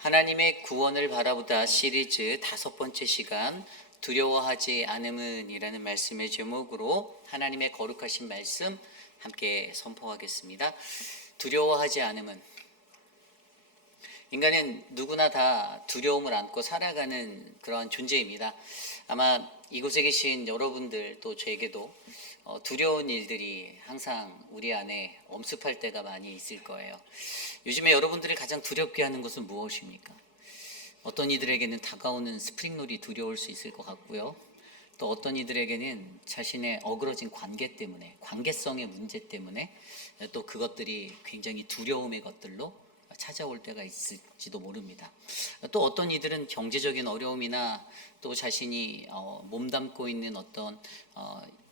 하나님의 구원을 바라보다 시리즈 5번째 시간 두려워하지 않음은 이라는 말씀의 제목으로 하나님의 거룩하신 말씀 함께 선포하겠습니다. 두려워하지 않음은, 인간은 누구나 다 두려움을 안고 살아가는 그런 존재입니다. 아마 이곳에 계신 여러분들 또 저에게도 두려운 일들이 항상 우리 안에 엄습할 때가 많이 있을 거예요. 요즘에 여러분들을 가장 두렵게 하는 것은 무엇입니까? 어떤 이들에게는 다가오는 스프링롤이 두려울 수 있을 것 같고요. 또 어떤 이들에게는 자신의 어그러진 관계 때문에, 관계성의 문제 때문에 또 그것들이 굉장히 두려움의 것들로 찾아올 때가 있을지도 모릅니다. 또 어떤 이들은 경제적인 어려움이나 또 자신이 몸담고 있는 어떤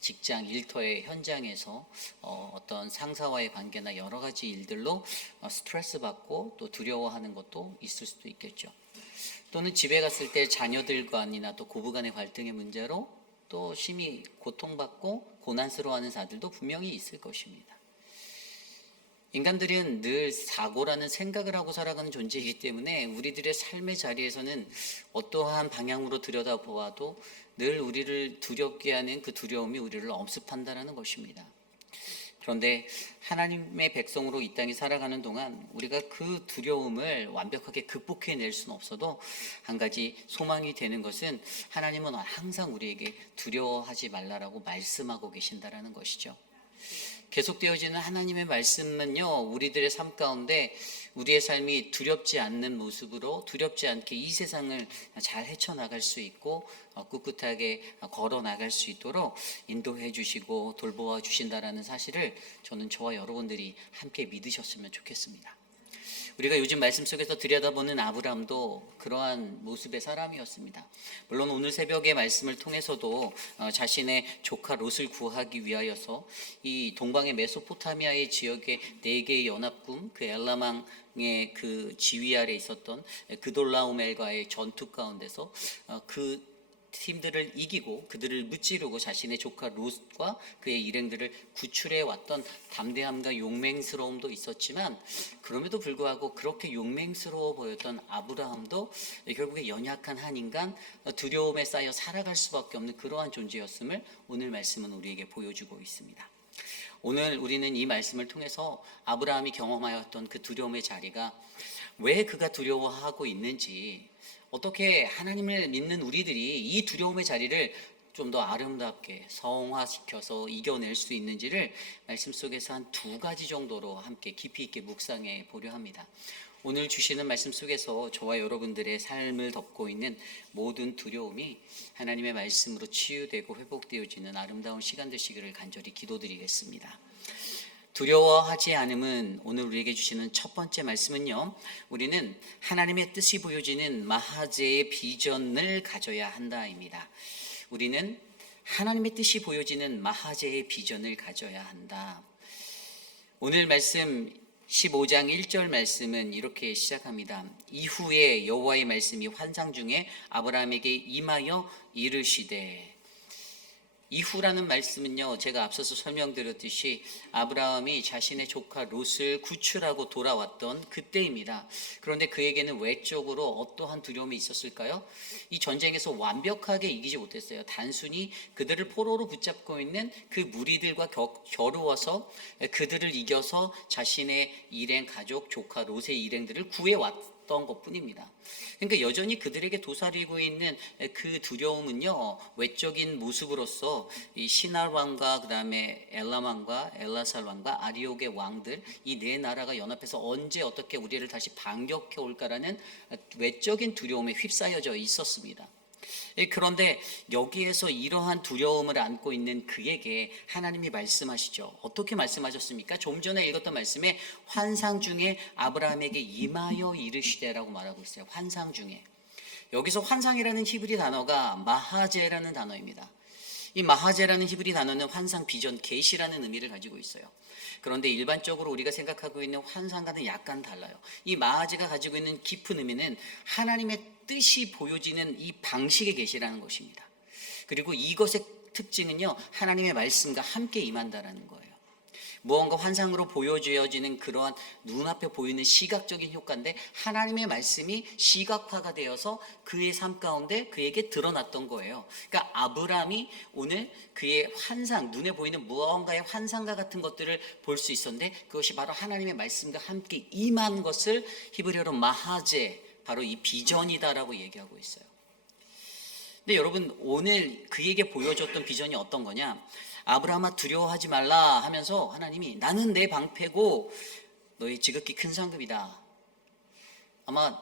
직장 일터의 현장에서 어떤 상사와의 관계나 여러 가지 일들로 스트레스 받고 또 두려워하는 것도 있을 수도 있겠죠. 또는 집에 갔을 때 자녀들간이나 또 고부간의 갈등의 문제로 또 심히 고통받고 고난스러워하는 자들도 분명히 있을 것입니다. 인간들은 늘 사고라는 생각을 하고 살아가는 존재이기 때문에 우리들의 삶의 자리에서는 어떠한 방향으로 들여다보아도 늘 우리를 두렵게 하는 그 두려움이 우리를 엄습한다는 것입니다. 그런데 하나님의 백성으로 이 땅에 살아가는 동안 우리가 그 두려움을 완벽하게 극복해낼 수는 없어도 한 가지 소망이 되는 것은 하나님은 항상 우리에게 두려워하지 말라라고 말씀하고 계신다는 것이죠. 계속되어지는 하나님의 말씀은요, 우리들의 삶 가운데 우리의 삶이 두렵지 않는 모습으로 두렵지 않게 이 세상을 잘 헤쳐나갈 수 있고 꿋꿋하게 걸어나갈 수 있도록 인도해 주시고 돌보아 주신다는 사실을 저와 여러분들이 함께 믿으셨으면 좋겠습니다. 우리가 요즘 말씀 속에서 들여다보는 아브라함도 그러한 모습의 사람이었습니다. 물론 오늘 새벽의 말씀을 통해서도 자신의 조카 롯을 구하기 위하여서 이 동방의 메소포타미아의 지역의 4개의 연합군, 그 엘라망의 그 지휘 아래 있었던 그돌라오멜과의 전투 가운데서 그 팀들을 이기고 그들을 무찌르고 자신의 조카 롯과 그의 일행들을 구출해 왔던 담대함과 용맹스러움도 있었지만, 그럼에도 불구하고 그렇게 용맹스러워 보였던 아브라함도 결국에 연약한 한 인간, 두려움에 쌓여 살아갈 수밖에 없는 그러한 존재였음을 오늘 말씀은 우리에게 보여주고 있습니다. 오늘 우리는 이 말씀을 통해서 아브라함이 경험하였던 그 두려움의 자리가 왜 그가 두려워하고 있는지, 어떻게 하나님을 믿는 우리들이 이 두려움의 자리를 좀 더 아름답게 성화시켜서 이겨낼 수 있는지를 말씀 속에서 한 2가지 정도로 함께 깊이 있게 묵상해 보려 합니다. 오늘 주시는 말씀 속에서 저와 여러분들의 삶을 덮고 있는 모든 두려움이 하나님의 말씀으로 치유되고 회복되어지는 아름다운 시간 되시기를 간절히 기도드리겠습니다. 두려워하지 않음은 오늘 우리에게 주시는 첫 번째 말씀은요, 우리는 하나님의 뜻이 보여지는 마하제의 비전을 가져야 한다입니다. 우리는 하나님의 뜻이 보여지는 마하제의 비전을 가져야 한다. 오늘 말씀 15장 1절 말씀은 이렇게 시작합니다. 이후에 여호와의 말씀이 환상 중에 아브라함에게 임하여 이르시되. 이후라는 말씀은요, 제가 앞서서 설명드렸듯이 아브라함이 자신의 조카 롯을 구출하고 돌아왔던 그때입니다. 그런데 그에게는 외적으로 어떠한 두려움이 있었을까요? 이 전쟁에서 완벽하게 이기지 못했어요. 단순히 그들을 포로로 붙잡고 있는 그 무리들과 겨루어서 그들을 이겨서 자신의 일행 가족, 조카 롯의 일행들을 구해왔던 것뿐입니다. 그러니까 여전히 그들에게 도사리고 있는 그 두려움은요, 외적인 모습으로서 이 시날 왕과 그 다음에 엘람 왕과 엘라살 왕과 아리옥의 왕들, 이 4나라가 연합해서 언제 어떻게 우리를 다시 반격해 올까라는 외적인 두려움에 휩싸여져 있었습니다. 그런데 여기에서 이러한 두려움을 안고 있는 그에게 하나님이 말씀하시죠. 어떻게 말씀하셨습니까? 좀 전에 읽었던 말씀에 환상 중에 아브라함에게 임하여 이르시되라고 말하고 있어요. 환상 중에. 여기서 환상이라는 히브리 단어가 마하제라는 단어입니다. 이 마하제라는 히브리 단어는 환상, 비전, 계시라는 의미를 가지고 있어요. 그런데 일반적으로 우리가 생각하고 있는 환상과는 약간 달라요. 이 마하제가 가지고 있는 깊은 의미는 하나님의 뜻이 보여지는 이 방식의 계시라는 것입니다. 그리고 이것의 특징은요, 하나님의 말씀과 함께 임한다라는 거예요. 무언가 환상으로 보여지어지는 그러한 눈앞에 보이는 시각적인 효과인데 하나님의 말씀이 시각화가 되어서 그의 삶 가운데 그에게 드러났던 거예요. 그러니까 아브라함이 오늘 그의 환상, 눈에 보이는 무언가의 환상과 같은 것들을 볼 수 있었는데 그것이 바로 하나님의 말씀과 함께 임한 것을 히브리어로 마하제, 바로 이 비전이다라고 얘기하고 있어요. 근데 여러분 오늘 그에게 보여줬던 비전이 어떤 거냐? 아브라함아 두려워하지 말라 하면서 하나님이 나는 내 방패고 너의 지극히 큰 상급이다. 아마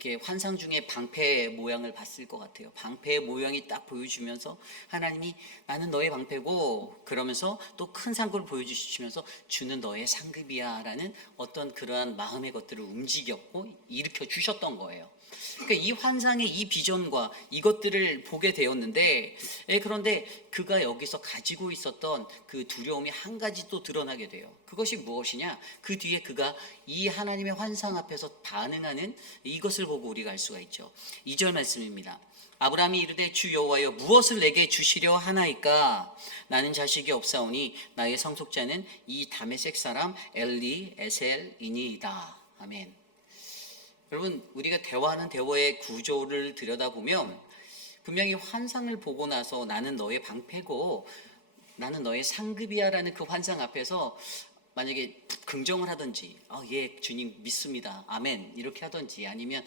이렇게 환상 중에 방패 모양을 봤을 것 같아요. 방패의 모양이 딱 보여주면서 하나님이 나는 너의 방패고 그러면서 또 큰 상급을 보여주시면서 주는 너의 상급이야 라는 어떤 그러한 마음의 것들을 움직였고 일으켜 주셨던 거예요. 그러니까 이 환상의 이 비전과 이것들을 보게 되었는데 그런데 그가 여기서 가지고 있었던 그 두려움이 한 가지 또 드러나게 돼요. 그것이 무엇이냐? 그 뒤에 그가 이 하나님의 환상 앞에서 반응하는 이것을 보고 우리가 알 수가 있죠. 2절 말씀입니다. 아브라함이 이르되 주 여호와여 무엇을 내게 주시려 하나이까? 나는 자식이 없사오니 나의 상속자는 이 다메섹 사람 엘리에셀이니이다. 아멘. 여러분 우리가 대화하는 대화의 구조를 들여다보면 분명히 환상을 보고 나서 나는 너의 방패고 나는 너의 상급이야 라는 그 환상 앞에서 만약에 긍정을 하든지 예 주님 믿습니다 아멘 이렇게 하든지 아니면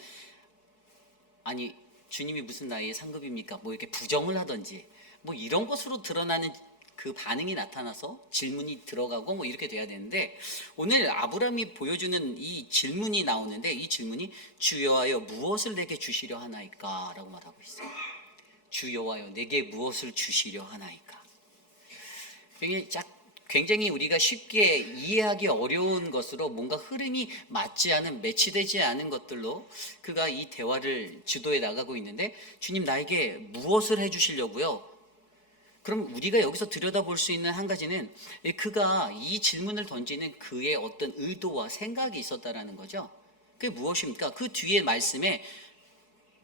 아니 주님이 무슨 나의 상급입니까 뭐 이렇게 부정을 하든지 뭐 이런 것으로 드러나는 그 반응이 나타나서 질문이 들어가고 뭐 이렇게 돼야 되는데 오늘 아브라함이 보여주는 이 질문이 나오는데 이 질문이 주 여호와여 무엇을 내게 주시려 하나이까 라고 말하고 있어요. 주 여호와여 내게 무엇을 주시려 하나이까. 굉장히 우리가 쉽게 이해하기 어려운 것으로 뭔가 흐름이 맞지 않은 매치되지 않은 것들로 그가 이 대화를 주도해 나가고 있는데 주님 나에게 무엇을 해주시려고요? 그럼 우리가 여기서 들여다볼 수 있는 한 가지는 그가 이 질문을 던지는 그의 어떤 의도와 생각이 있었다라는 거죠. 그게 무엇입니까? 그 뒤에 말씀에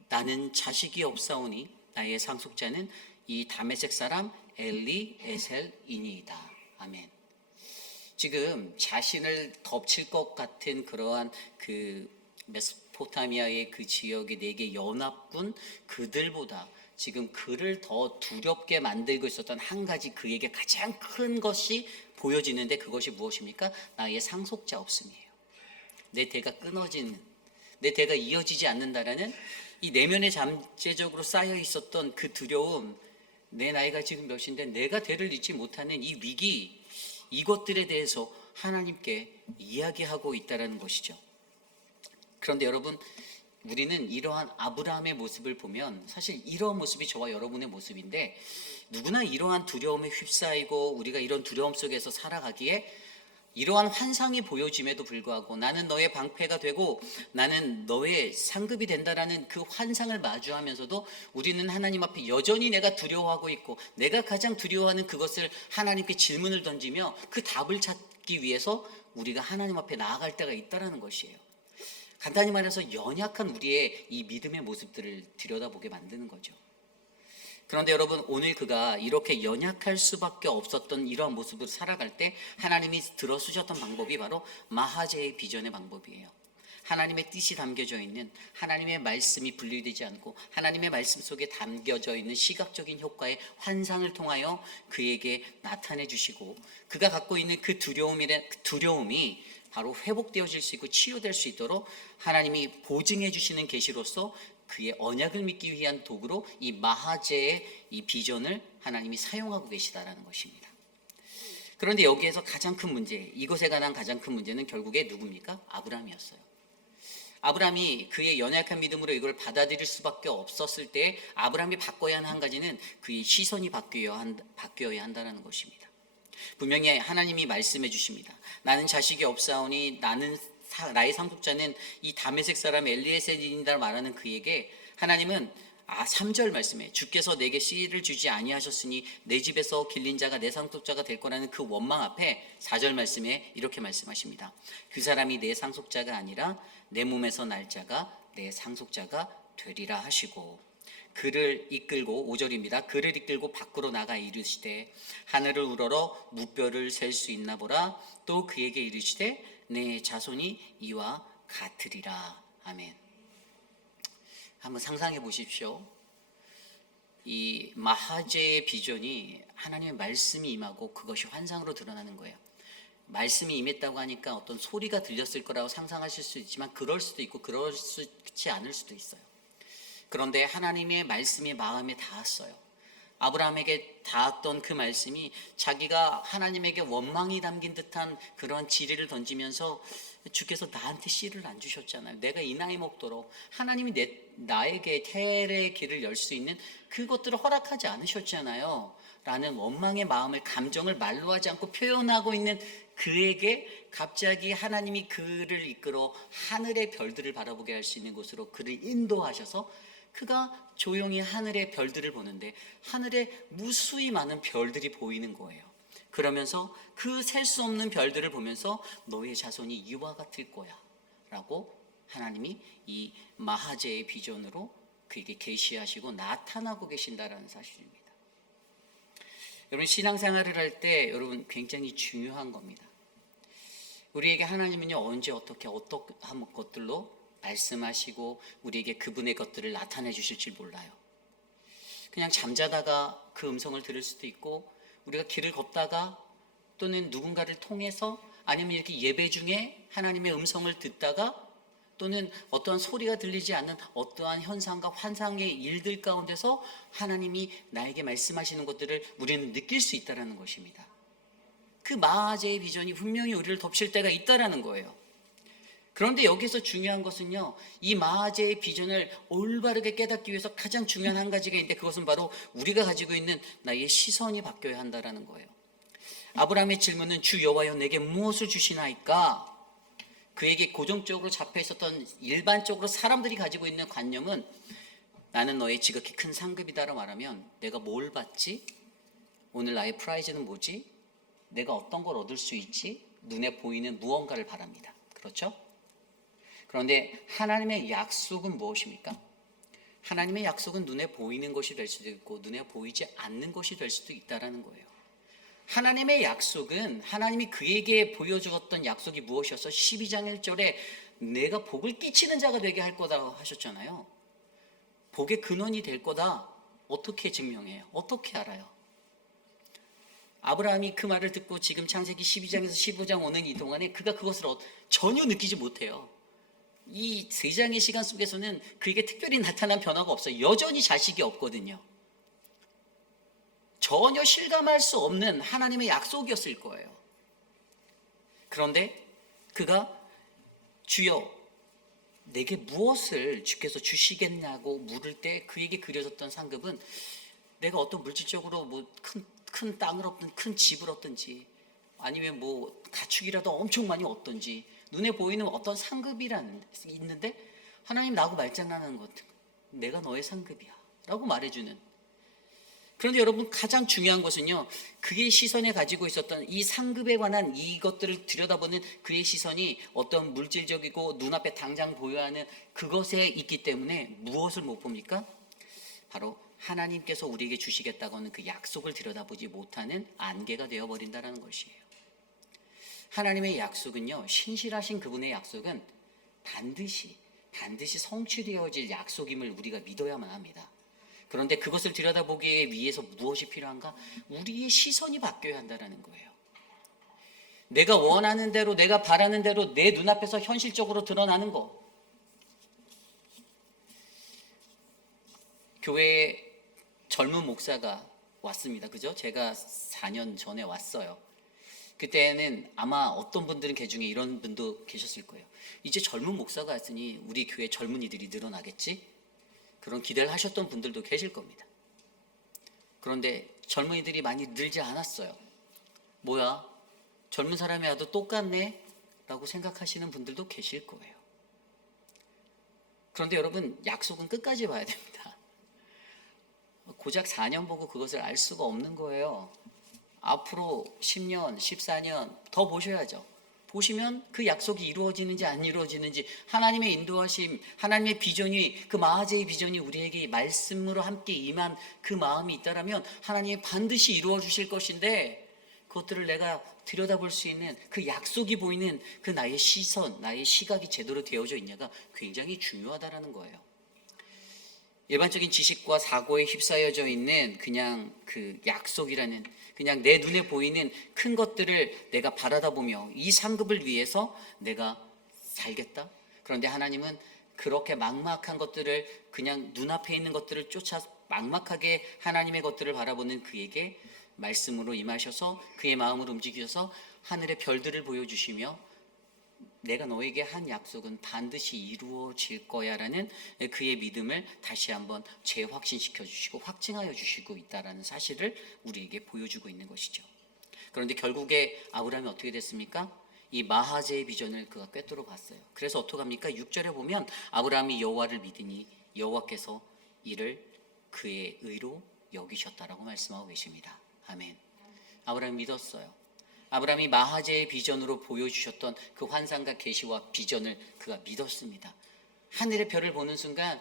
나는 자식이 없사오니 나의 상속자는 이 다메섹 사람 엘리에셀이니이다. 아멘. 지금 자신을 덮칠 것 같은 그러한 그 메소포타미아의 그 지역의 4개 연합군 그들보다 지금 그를 더 두렵게 만들고 있었던 한 가지 그에게 가장 큰 것이 보여지는데 그것이 무엇입니까? 나의 상속자 없음이에요. 내 대가 끊어지는, 내 대가 이어지지 않는다라는 이 내면에 잠재적으로 쌓여 있었던 그 두려움, 내 나이가 지금 몇인데 내가 대를 잇지 못하는 이 위기, 이것들에 대해서 하나님께 이야기하고 있다는 것이죠. 그런데 여러분 우리는 이러한 아브라함의 모습을 보면 사실 이러한 모습이 저와 여러분의 모습인데 누구나 이러한 두려움에 휩싸이고 우리가 이런 두려움 속에서 살아가기에 이러한 환상이 보여짐에도 불구하고 나는 너의 방패가 되고 나는 너의 상급이 된다라는 그 환상을 마주하면서도 우리는 하나님 앞에 여전히 내가 두려워하고 있고 내가 가장 두려워하는 그것을 하나님께 질문을 던지며 그 답을 찾기 위해서 우리가 하나님 앞에 나아갈 때가 있다는 것이에요. 간단히 말해서 연약한 우리의 이 믿음의 모습들을 들여다보게 만드는 거죠. 그런데 여러분 오늘 그가 이렇게 연약할 수밖에 없었던 이러한 모습으로 살아갈 때 하나님이 들어주셨던 방법이 바로 마하제의 비전의 방법이에요. 하나님의 뜻이 담겨져 있는 하나님의 말씀이 분리되지 않고 하나님의 말씀 속에 담겨져 있는 시각적인 효과의 환상을 통하여 그에게 나타내 주시고 그가 갖고 있는 그 두려움이 바로 회복되어질 수 있고 치유될 수 있도록 하나님이 보증해 주시는 계시로서 그의 언약을 믿기 위한 도구로 이 마하제의 이 비전을 하나님이 사용하고 계시다라는 것입니다. 그런데 여기에서 가장 큰 문제, 이것에 관한 가장 큰 문제는 결국에 누굽니까? 아브라함이었어요. 아브라함이 그의 연약한 믿음으로 이걸 받아들일 수밖에 없었을 때 아브라함이 바꿔야 하는 한 가지는 그의 시선이 바뀌어야 한다는 것입니다. 분명히 하나님이 말씀해 주십니다. 나는 자식이 없사오니 나의 상속자는 이 다메섹 사람 엘리에셀이다 말하는 그에게 하나님은 3절 말씀에 주께서 내게 씨를 주지 아니하셨으니 내 집에서 길린 자가 내 상속자가 될 거라는 그 원망 앞에 4절 말씀에 이렇게 말씀하십니다. 그 사람이 내 상속자가 아니라 내 몸에서 날 자가 내 상속자가 되리라 하시고 그를 이끌고 5절입니다. 그를 이끌고 밖으로 나가 이르시되 하늘을 우러러 무뼈를 셀 수 있나 보라. 또 그에게 이르시되 내 자손이 이와 같으리라. 아멘. 한번 상상해 보십시오. 이 마하제의 비전이 하나님의 말씀이 임하고 그것이 환상으로 드러나는 거예요. 말씀이 임했다고 하니까 어떤 소리가 들렸을 거라고 상상하실 수 있지만 그럴 수도 있고 그렇지 않을 수도 있어요. 그런데 하나님의 말씀이 마음에 닿았어요. 아브라함에게 닿았던 그 말씀이 자기가 하나님에게 원망이 담긴 듯한 그런 지뢰를 던지면서 주께서 나한테 씨를 안 주셨잖아요. 내가 이 나이 먹도록 하나님이 나에게 태의 길을 열 수 있는 그것들을 허락하지 않으셨잖아요. 라는 원망의 마음을, 감정을 말로 하지 않고 표현하고 있는 그에게 갑자기 하나님이 그를 이끌어 하늘의 별들을 바라보게 할 수 있는 곳으로 그를 인도하셔서 그가 조용히 하늘의 별들을 보는데 하늘에 무수히 많은 별들이 보이는 거예요. 그러면서 그 셀 수 없는 별들을 보면서 너의 자손이 이와 같을 거야 라고 하나님이 이 마하제의 비전으로 그에게 계시하시고 나타나고 계신다라는 사실입니다. 여러분, 신앙생활을 할 때 여러분 굉장히 중요한 겁니다. 우리에게 하나님은요 언제 어떠한 것들로 말씀하시고 우리에게 그분의 것들을 나타내 주실지 몰라요. 그냥 잠자다가 그 음성을 들을 수도 있고, 우리가 길을 걷다가 또는 누군가를 통해서, 아니면 이렇게 예배 중에 하나님의 음성을 듣다가, 또는 어떠한 소리가 들리지 않는 어떠한 현상과 환상의 일들 가운데서 하나님이 나에게 말씀하시는 것들을 우리는 느낄 수 있다는 것입니다. 그 마하제의 비전이 분명히 우리를 덮칠 때가 있다는 거예요. 그런데 여기서 중요한 것은요, 이 마하제의 비전을 올바르게 깨닫기 위해서 가장 중요한 한 가지가 있는데, 그것은 바로 우리가 가지고 있는 나의 시선이 바뀌어야 한다는 거예요. 아브라함의 질문은 주 여호와여 내게 무엇을 주시나이까? 그에게 고정적으로 잡혀 있었던 일반적으로 사람들이 가지고 있는 관념은, 나는 너의 지극히 큰 상급이다라고 말하면 내가 뭘 받지? 오늘 나의 프라이즈는 뭐지? 내가 어떤 걸 얻을 수 있지? 눈에 보이는 무언가를 바랍니다. 그렇죠? 그런데 하나님의 약속은 무엇입니까? 하나님의 약속은 눈에 보이는 것이 될 수도 있고 눈에 보이지 않는 것이 될 수도 있다는 거예요. 하나님의 약속은, 하나님이 그에게 보여주었던 약속이 무엇이어서 12장 1절에 내가 복을 끼치는 자가 되게 할 거다 하셨잖아요. 복의 근원이 될 거다. 어떻게 증명해요? 어떻게 알아요? 아브라함이 그 말을 듣고 지금 창세기 12장에서 15장 오는 이 동안에 그가 그것을 전혀 느끼지 못해요. 이 3장의 시간 속에서는 그에게 특별히 나타난 변화가 없어요. 여전히 자식이 없거든요. 전혀 실감할 수 없는 하나님의 약속이었을 거예요. 그런데 그가 주여 내게 무엇을 주께서 주시겠냐고 물을 때 그에게 그려졌던 상급은, 내가 어떤 물질적으로 뭐 큰 땅을 얻든 큰 집을 얻든지 아니면 뭐 가축이라도 엄청 많이 얻든지 눈에 보이는 어떤 상급이라는 있는데, 하나님 나하고 말장난하는 것, 내가 너의 상급이야 라고 말해주는. 그런데 여러분, 가장 중요한 것은요, 그의 시선에 가지고 있었던 이 상급에 관한 이것들을 들여다보는 그의 시선이 어떤 물질적이고 눈앞에 당장 보여야 하는 그것에 있기 때문에 무엇을 못 봅니까? 바로 하나님께서 우리에게 주시겠다고 하는 그 약속을 들여다보지 못하는 안개가 되어버린다는 것이에요. 하나님의 약속은요, 신실하신 그분의 약속은 반드시 성취되어질 약속임을 우리가 믿어야만 합니다. 그런데 그것을 들여다보기 위해서 무엇이 필요한가? 우리의 시선이 바뀌어야 한다는 거예요. 내가 원하는 대로, 내가 바라는 대로 내 눈앞에서 현실적으로 드러나는 거. 교회에 젊은 목사가 왔습니다. 그죠? 제가 4년 전에 왔어요. 그때는 아마 어떤 분들은 그 중에 이런 분도 계셨을 거예요. 이제 젊은 목사가 왔으니 우리 교회 젊은이들이 늘어나겠지? 그런 기대를 하셨던 분들도 계실 겁니다. 그런데 젊은이들이 많이 늘지 않았어요. 뭐야? 젊은 사람이 와도 똑같네? 라고 생각하시는 분들도 계실 거예요. 그런데 여러분, 약속은 끝까지 봐야 됩니다. 고작 4년 보고 그것을 알 수가 없는 거예요. 앞으로 10년, 14년 더 보셔야죠. 보시면 그 약속이 이루어지는지 안 이루어지는지, 하나님의 인도하심, 하나님의 비전이, 그 마하제의 비전이 우리에게 말씀으로 함께 임한 그 마음이 있다라면 하나님이 반드시 이루어 주실 것인데, 그것들을 내가 들여다볼 수 있는 그 약속이 보이는 그 나의 시선, 나의 시각이 제대로 되어져 있냐가 굉장히 중요하다라는 거예요. 일반적인 지식과 사고에 휩싸여져 있는 그냥 그 약속이라는, 그냥 내 눈에 보이는 큰 것들을 내가 바라다 보며 이 상급을 위해서 내가 살겠다. 그런데 하나님은 그렇게 막막한 것들을, 그냥 눈앞에 있는 것들을 쫓아 막막하게 하나님의 것들을 바라보는 그에게 말씀으로 임하셔서 그의 마음을 움직이셔서 하늘의 별들을 보여주시며 내가 너에게 한 약속은 반드시 이루어질 거야라는 그의 믿음을 다시 한번 재확신시켜 주시고 확증하여 주시고 있다라는 사실을 우리에게 보여주고 있는 것이죠. 그런데 결국에 아브라함이 어떻게 됐습니까? 이 마하제의 비전을 그가 꿰뚫어 봤어요. 그래서 어떡합니까? 6절에 보면 아브라함이 여호와를 믿으니 여호와께서 이를 그의 의로 여기셨다라고 말씀하고 계십니다. 아멘. 아브라함이 믿었어요. 아브라함이 마하제의 비전으로 보여주셨던 그 환상과 계시와 비전을 그가 믿었습니다. 하늘의 별을 보는 순간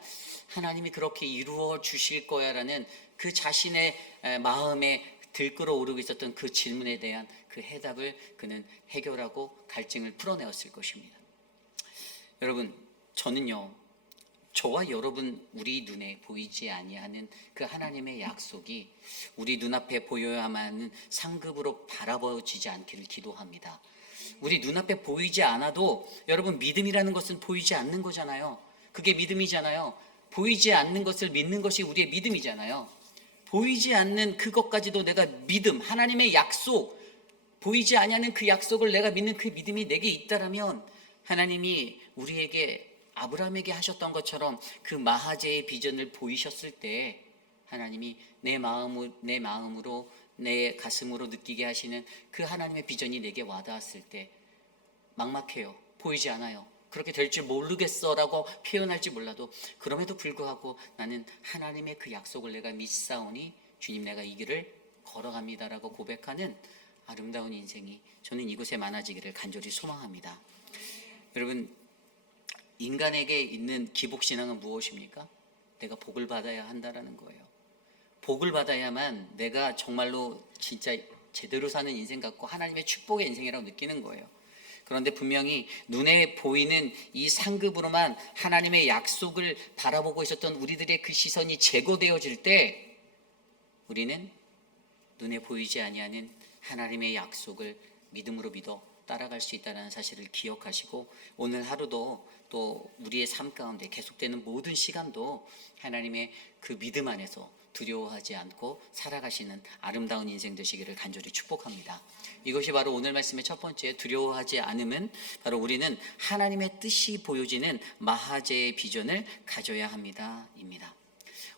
하나님이 그렇게 이루어 주실 거야라는 그 자신의 마음에 들끓어 오르고 있었던 그 질문에 대한 그 해답을 그는 해결하고 갈증을 풀어내었을 것입니다. 여러분, 저는요, 저와 여러분 우리 눈에 보이지 아니하는 그 하나님의 약속이 우리 눈앞에 보여야만 하는 상급으로 바라보지지 않기를 기도합니다. 우리 눈앞에 보이지 않아도 여러분, 믿음이라는 것은 보이지 않는 거잖아요. 그게 믿음이잖아요. 보이지 않는 것을 믿는 것이 우리의 믿음이잖아요. 보이지 않는 그것까지도 내가 믿음, 하나님의 약속, 보이지 아니하는 그 약속을 내가 믿는 그 믿음이 내게 있다라면 하나님이 우리에게 아브라함에게 하셨던 것처럼 그 마하제의 비전을 보이셨을 때 하나님이 내 마음으로 내 가슴으로 느끼게 하시는 그 하나님의 비전이 내게 와닿았을 때 막막해요. 보이지 않아요. 그렇게 될 줄 모르겠어라고 표현할지 몰라도 그럼에도 불구하고 나는 하나님의 그 약속을 내가 믿사오니 주님 내가 이 길을 걸어갑니다라고 고백하는 아름다운 인생이 저는 이곳에 많아지기를 간절히 소망합니다. 여러분, 인간에게 있는 기복신앙은 무엇입니까? 내가 복을 받아야 한다라는 거예요. 복을 받아야만 내가 정말로 진짜 제대로 사는 인생 같고 하나님의 축복의 인생이라고 느끼는 거예요. 그런데 분명히 눈에 보이는 이 상급으로만 하나님의 약속을 바라보고 있었던 우리들의 그 시선이 제거되어질 때 우리는 눈에 보이지 아니하는 하나님의 약속을 믿음으로 믿어 따라갈 수 있다는 사실을 기억하시고 오늘 하루도 또 우리의 삶 가운데 계속되는 모든 시간도 하나님의 그 믿음 안에서 두려워하지 않고 살아가시는 아름다운 인생 되시기를 간절히 축복합니다. 이것이 바로 오늘 말씀의 첫 번째, 두려워하지 않음은 바로 우리는 하나님의 뜻이 보여지는 마하제의 비전을 가져야 합니다 입니다.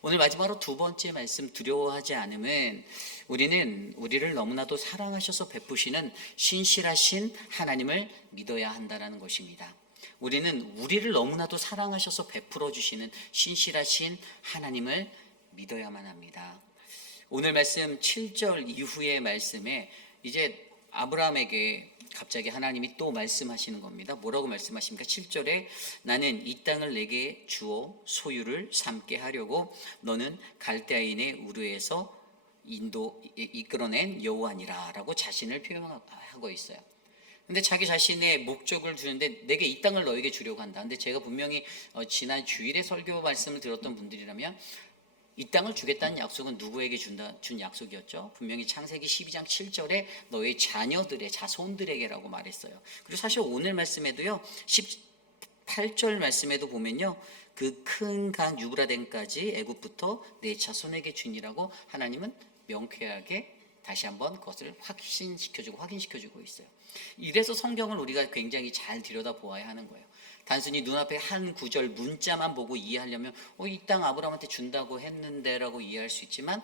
오늘 마지막으로 두 번째 말씀, 두려워하지 않음은 우리는 우리를 너무나도 사랑하셔서 베푸시는 신실하신 하나님을 믿어야 한다는 것입니다. 우리는 우리를 너무나도 사랑하셔서 베풀어 주시는 신실하신 하나님을 믿어야만 합니다. 오늘 말씀 7절 이후의 말씀에 이제 아브라함에게 갑자기 하나님이 또 말씀하시는 겁니다. 뭐라고 말씀하십니까? 7절에 나는 이 땅을 내게 주어 소유를 삼게 하려고 너는 갈대아인의 우르에서 이끌어낸 여호와니라 라고 자신을 표현하고 있어요. 근데 자기 자신의 목적을 주는데 내게 이 땅을 너에게 주려고 한다. 근데 제가 분명히 지난 주일에 설교 말씀을 들었던 분들이라면 이 땅을 주겠다는 약속은 누구에게 준 약속이었죠? 분명히 창세기 12장 7절에 너의 자녀들의 자손들에게라고 말했어요. 그리고 사실 오늘 말씀에도요 18절 말씀에도 보면요 그 큰 강 유브라덴까지 애굽부터 내 자손에게 주니라고 하나님은 명쾌하게 다시 한번 그것을 확인시켜주고 있어요. 이래서 성경을 우리가 굉장히 잘 들여다보아야 하는 거예요. 단순히 눈앞에 한 구절 문자만 보고 이해하려면 이 땅 아브라함한테 준다고 했는데 라고 이해할 수 있지만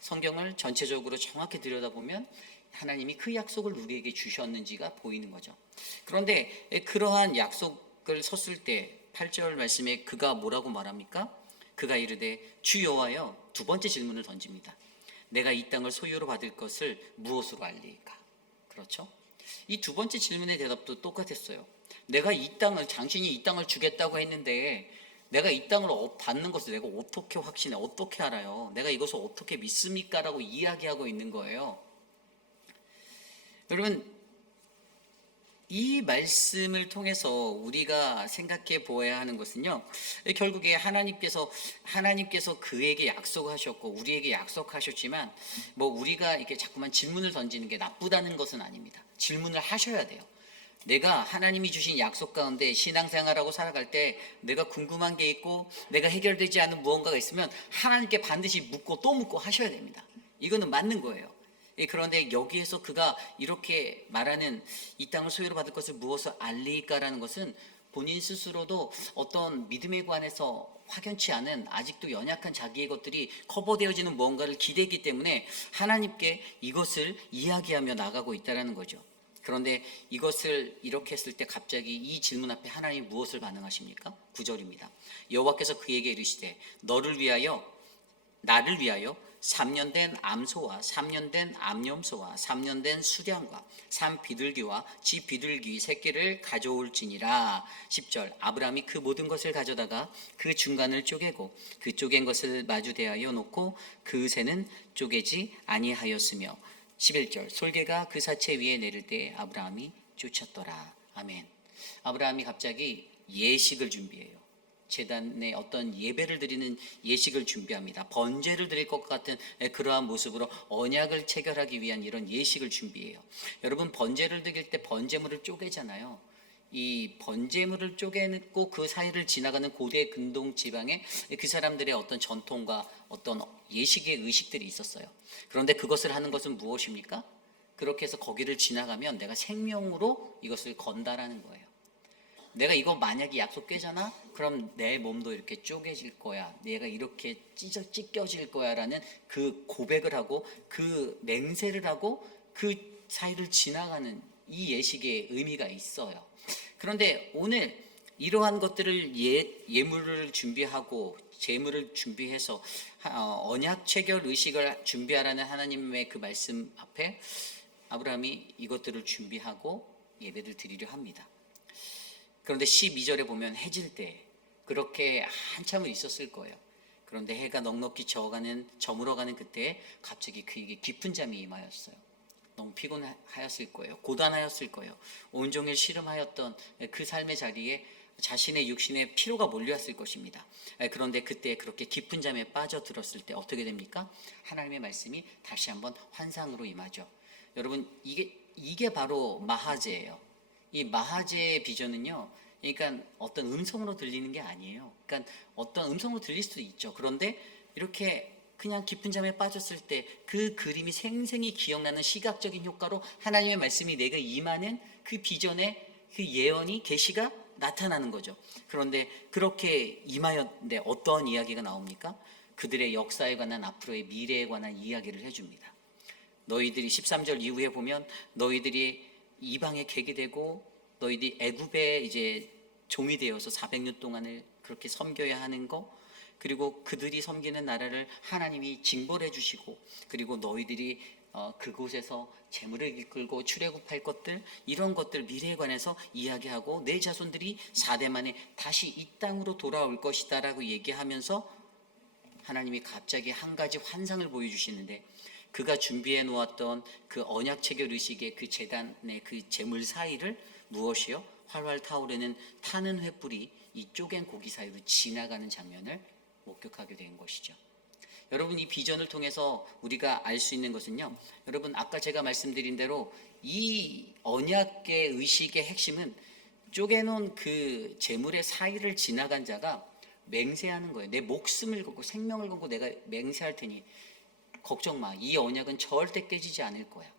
성경을 전체적으로 정확히 들여다보면 하나님이 그 약속을 우리에게 주셨는지가 보이는 거죠. 그런데 그러한 약속을 섰을 때 8절 말씀에 그가 뭐라고 말합니까? 그가 이르되 주 여호와여, 두 번째 질문을 던집니다. 내가 이 땅을 소유로 받을 것을 무엇으로 알리까? 그렇죠? 이 두 번째 질문의 대답도 똑같았어요. 당신이 이 땅을 주겠다고 했는데 내가 이 땅을 받는 것을 내가 어떻게 확신해? 어떻게 알아요? 내가 이것을 어떻게 믿습니까? 라고 이야기하고 있는 거예요. 여러분, 이 말씀을 통해서 우리가 생각해 보아야 하는 것은요, 결국에 하나님께서 그에게 약속하셨고 우리에게 약속하셨지만 우리가 이렇게 자꾸만 질문을 던지는 게 나쁘다는 것은 아닙니다. 질문을 하셔야 돼요. 내가 하나님이 주신 약속 가운데 신앙생활하고 살아갈 때 내가 궁금한 게 있고 내가 해결되지 않은 무언가가 있으면 하나님께 반드시 묻고 또 묻고 하셔야 됩니다. 이거는 맞는 거예요. 그런데 여기에서 그가 이렇게 말하는 이 땅을 소유로 받을 것을 무엇을 알리까라는 것은 본인 스스로도 어떤 믿음에 관해서 확연치 않은 아직도 연약한 자기의 것들이 커버되어지는 무언가를 기대했기 때문에 하나님께 이것을 이야기하며 나가고 있다는 거죠. 그런데 이것을 이렇게 했을 때 갑자기 이 질문 앞에 하나님이 무엇을 반응하십니까? 9절입니다. 여호와께서 그에게 이르시되 나를 위하여 3년 된 암소와 3년 된 암염소와 3년 된 수량과 산비둘기와 쥐비둘기 새끼를 가져올지니라. 10절 아브라함이 그 모든 것을 가져다가 그 중간을 쪼개고 그 쪼갠 것을 마주 대하여 놓고 그 새는 쪼개지 아니하였으며 11절 솔개가 그 사체 위에 내릴 때 아브라함이 쫓았더라. 아멘. 아브라함이 갑자기 예식을 준비해요. 제단에 어떤 예배를 드리는 예식을 준비합니다. 번제를 드릴 것 같은 그러한 모습으로 언약을 체결하기 위한 이런 예식을 준비해요. 여러분, 번제를 드릴 때 번제물을 쪼개잖아요. 이 번제물을 쪼개고 그 사이를 지나가는 고대 근동 지방에 그 사람들의 어떤 전통과 어떤 예식의 의식들이 있었어요. 그런데 그것을 하는 것은 무엇입니까? 그렇게 해서 거기를 지나가면 내가 생명으로 이것을 건다라는 거예요. 내가 이거 만약에 약속 깨잖아? 그럼 내 몸도 이렇게 쪼개질 거야. 내가 이렇게 찢겨질 거야 라는 그 고백을 하고 그 맹세를 하고 그 사이를 지나가는 이 예식의 의미가 있어요. 그런데 오늘 이러한 것들을 예물을 준비하고 제물을 준비해서 언약 체결 의식을 준비하라는 하나님의 그 말씀 앞에 아브라함이 이것들을 준비하고 예배를 드리려 합니다. 그런데 12절에 보면 해질 때 그렇게 한참을 있었을 거예요. 그런데 해가 넉넉히 저물어가는 그때 갑자기 그에게 깊은 잠이 임하였어요. 너무 피곤하였을 거예요. 고단하였을 거예요. 온종일 씨름하였던 그 삶의 자리에 자신의 육신의 피로가 몰려왔을 것입니다. 그런데 그때 그렇게 깊은 잠에 빠져들었을 때 어떻게 됩니까? 하나님의 말씀이 다시 한번 환상으로 임하죠. 여러분, 이게 바로 마하제예요. 이 마하제의 비전은요, 그러니까 어떤 음성으로 들리는 게 아니에요. 그러니까 어떤 음성으로 들릴 수도 있죠. 그런데 이렇게 그냥 깊은 잠에 빠졌을 때 그 그림이 생생히 기억나는 시각적인 효과로 하나님의 말씀이 내게 임하는 그 비전의 그 예언이 계시가 나타나는 거죠. 그런데 그렇게 임하였는데 어떤 이야기가 나옵니까? 그들의 역사에 관한 앞으로의 미래에 관한 이야기를 해줍니다. 너희들이 13절 이후에 보면 너희들이 이방에 객이 되고 너희들이 애굽에 이제 종이 되어서 400년 동안을 그렇게 섬겨야 하는 거, 그리고 그들이 섬기는 나라를 하나님이 징벌해 주시고, 그리고 너희들이 그곳에서 재물을 이끌고 출애굽할 것들, 이런 것들 미래에 관해서 이야기하고 내 자손들이 4대 만에 다시 이 땅으로 돌아올 것이다 라고 얘기하면서 하나님이 갑자기 한 가지 환상을 보여주시는데, 그가 준비해 놓았던 그 언약 체결 의식의 그 제단의 그 재물 사이를 무엇이요? 활활 타오르는 타는 횃불이 이 쪼갠 고기 사이로 지나가는 장면을 목격하게 된 것이죠. 여러분, 이 비전을 통해서 우리가 알 수 있는 것은요, 여러분 아까 제가 말씀드린 대로 이 언약의 의식의 핵심은 쪼개놓은 그 재물의 사이를 지나간 자가 맹세하는 거예요. 내 목숨을 걸고 생명을 걸고 내가 맹세할 테니 걱정 마. 이 언약은 절대 깨지지 않을 거야.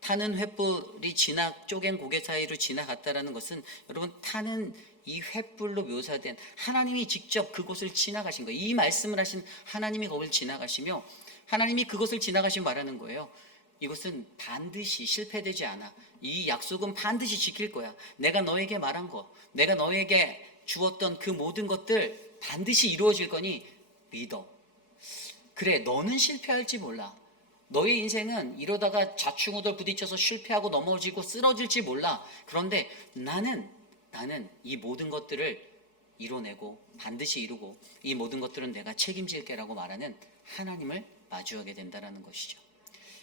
타는 횃불이 쪼갠 고개 사이로 지나갔다라는 것은 여러분, 타는 이 횃불로 묘사된 하나님이 직접 그곳을 지나가신 거예요. 이 말씀을 하신 하나님이 거길 지나가시며 하나님이 그것을 지나가시 말하는 거예요. 이것은 반드시 실패되지 않아. 이 약속은 반드시 지킬 거야. 내가 너에게 말한 것, 내가 너에게 주었던 그 모든 것들 반드시 이루어질 거니 믿어. 그래, 너는 실패할지 몰라. 너의 인생은 이러다가 좌충우돌 부딪혀서 실패하고 넘어지고 쓰러질지 몰라. 그런데 나는 이 모든 것들을 이뤄내고 반드시 이루고 이 모든 것들은 내가 책임질게라고 말하는 하나님을 마주하게 된다는 것이죠.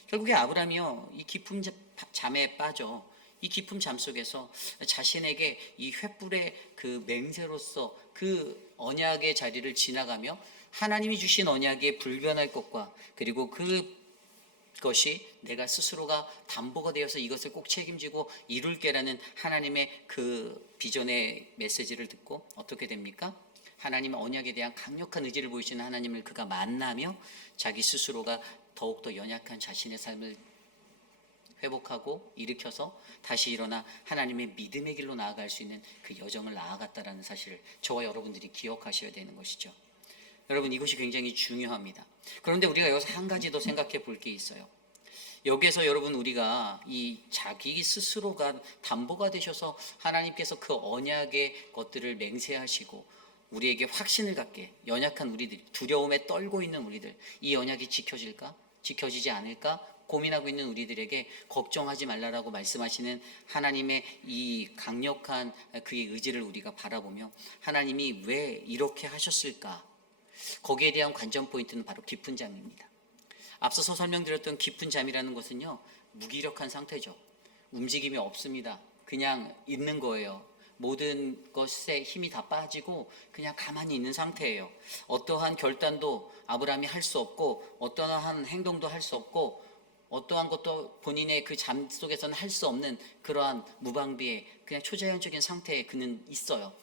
결국에 아브라함이요, 이 깊은 잠에 빠져 이 깊은 잠 속에서 자신에게 이 횃불의 그 맹세로서 그 언약의 자리를 지나가며 하나님이 주신 언약에 불변할 것과 그리고 그것이 내가 스스로가 담보가 되어서 이것을 꼭 책임지고 이룰게라는 하나님의 그 비전의 메시지를 듣고 어떻게 됩니까? 하나님의 언약에 대한 강력한 의지를 보이시는 하나님을 그가 만나며 자기 스스로가 더욱더 연약한 자신의 삶을 회복하고 일으켜서 다시 일어나 하나님의 믿음의 길로 나아갈 수 있는 그 여정을 나아갔다라는 사실을 저와 여러분들이 기억하셔야 되는 것이죠. 여러분, 이것이 굉장히 중요합니다. 그런데 우리가 여기서 한 가지 더 생각해 볼 게 있어요. 여기에서 여러분, 우리가 이 자기 스스로가 담보가 되셔서 하나님께서 그 언약의 것들을 맹세하시고 우리에게 확신을 갖게, 연약한 우리들, 두려움에 떨고 있는 우리들, 이 언약이 지켜질까? 지켜지지 않을까? 고민하고 있는 우리들에게 걱정하지 말라라고 말씀하시는 하나님의 이 강력한 그의 의지를 우리가 바라보며 하나님이 왜 이렇게 하셨을까? 거기에 대한 관전 포인트는 바로 깊은 잠입니다. 앞서서 설명드렸던 깊은 잠이라는 것은요, 무기력한 상태죠. 움직임이 없습니다. 그냥 있는 거예요. 모든 것에 힘이 다 빠지고 그냥 가만히 있는 상태예요. 어떠한 결단도 아브라함이 할 수 없고 어떠한 행동도 할 수 없고 어떠한 것도 본인의 그 잠 속에서는 할 수 없는 그러한 무방비의 그냥 초자연적인 상태에 그는 있어요.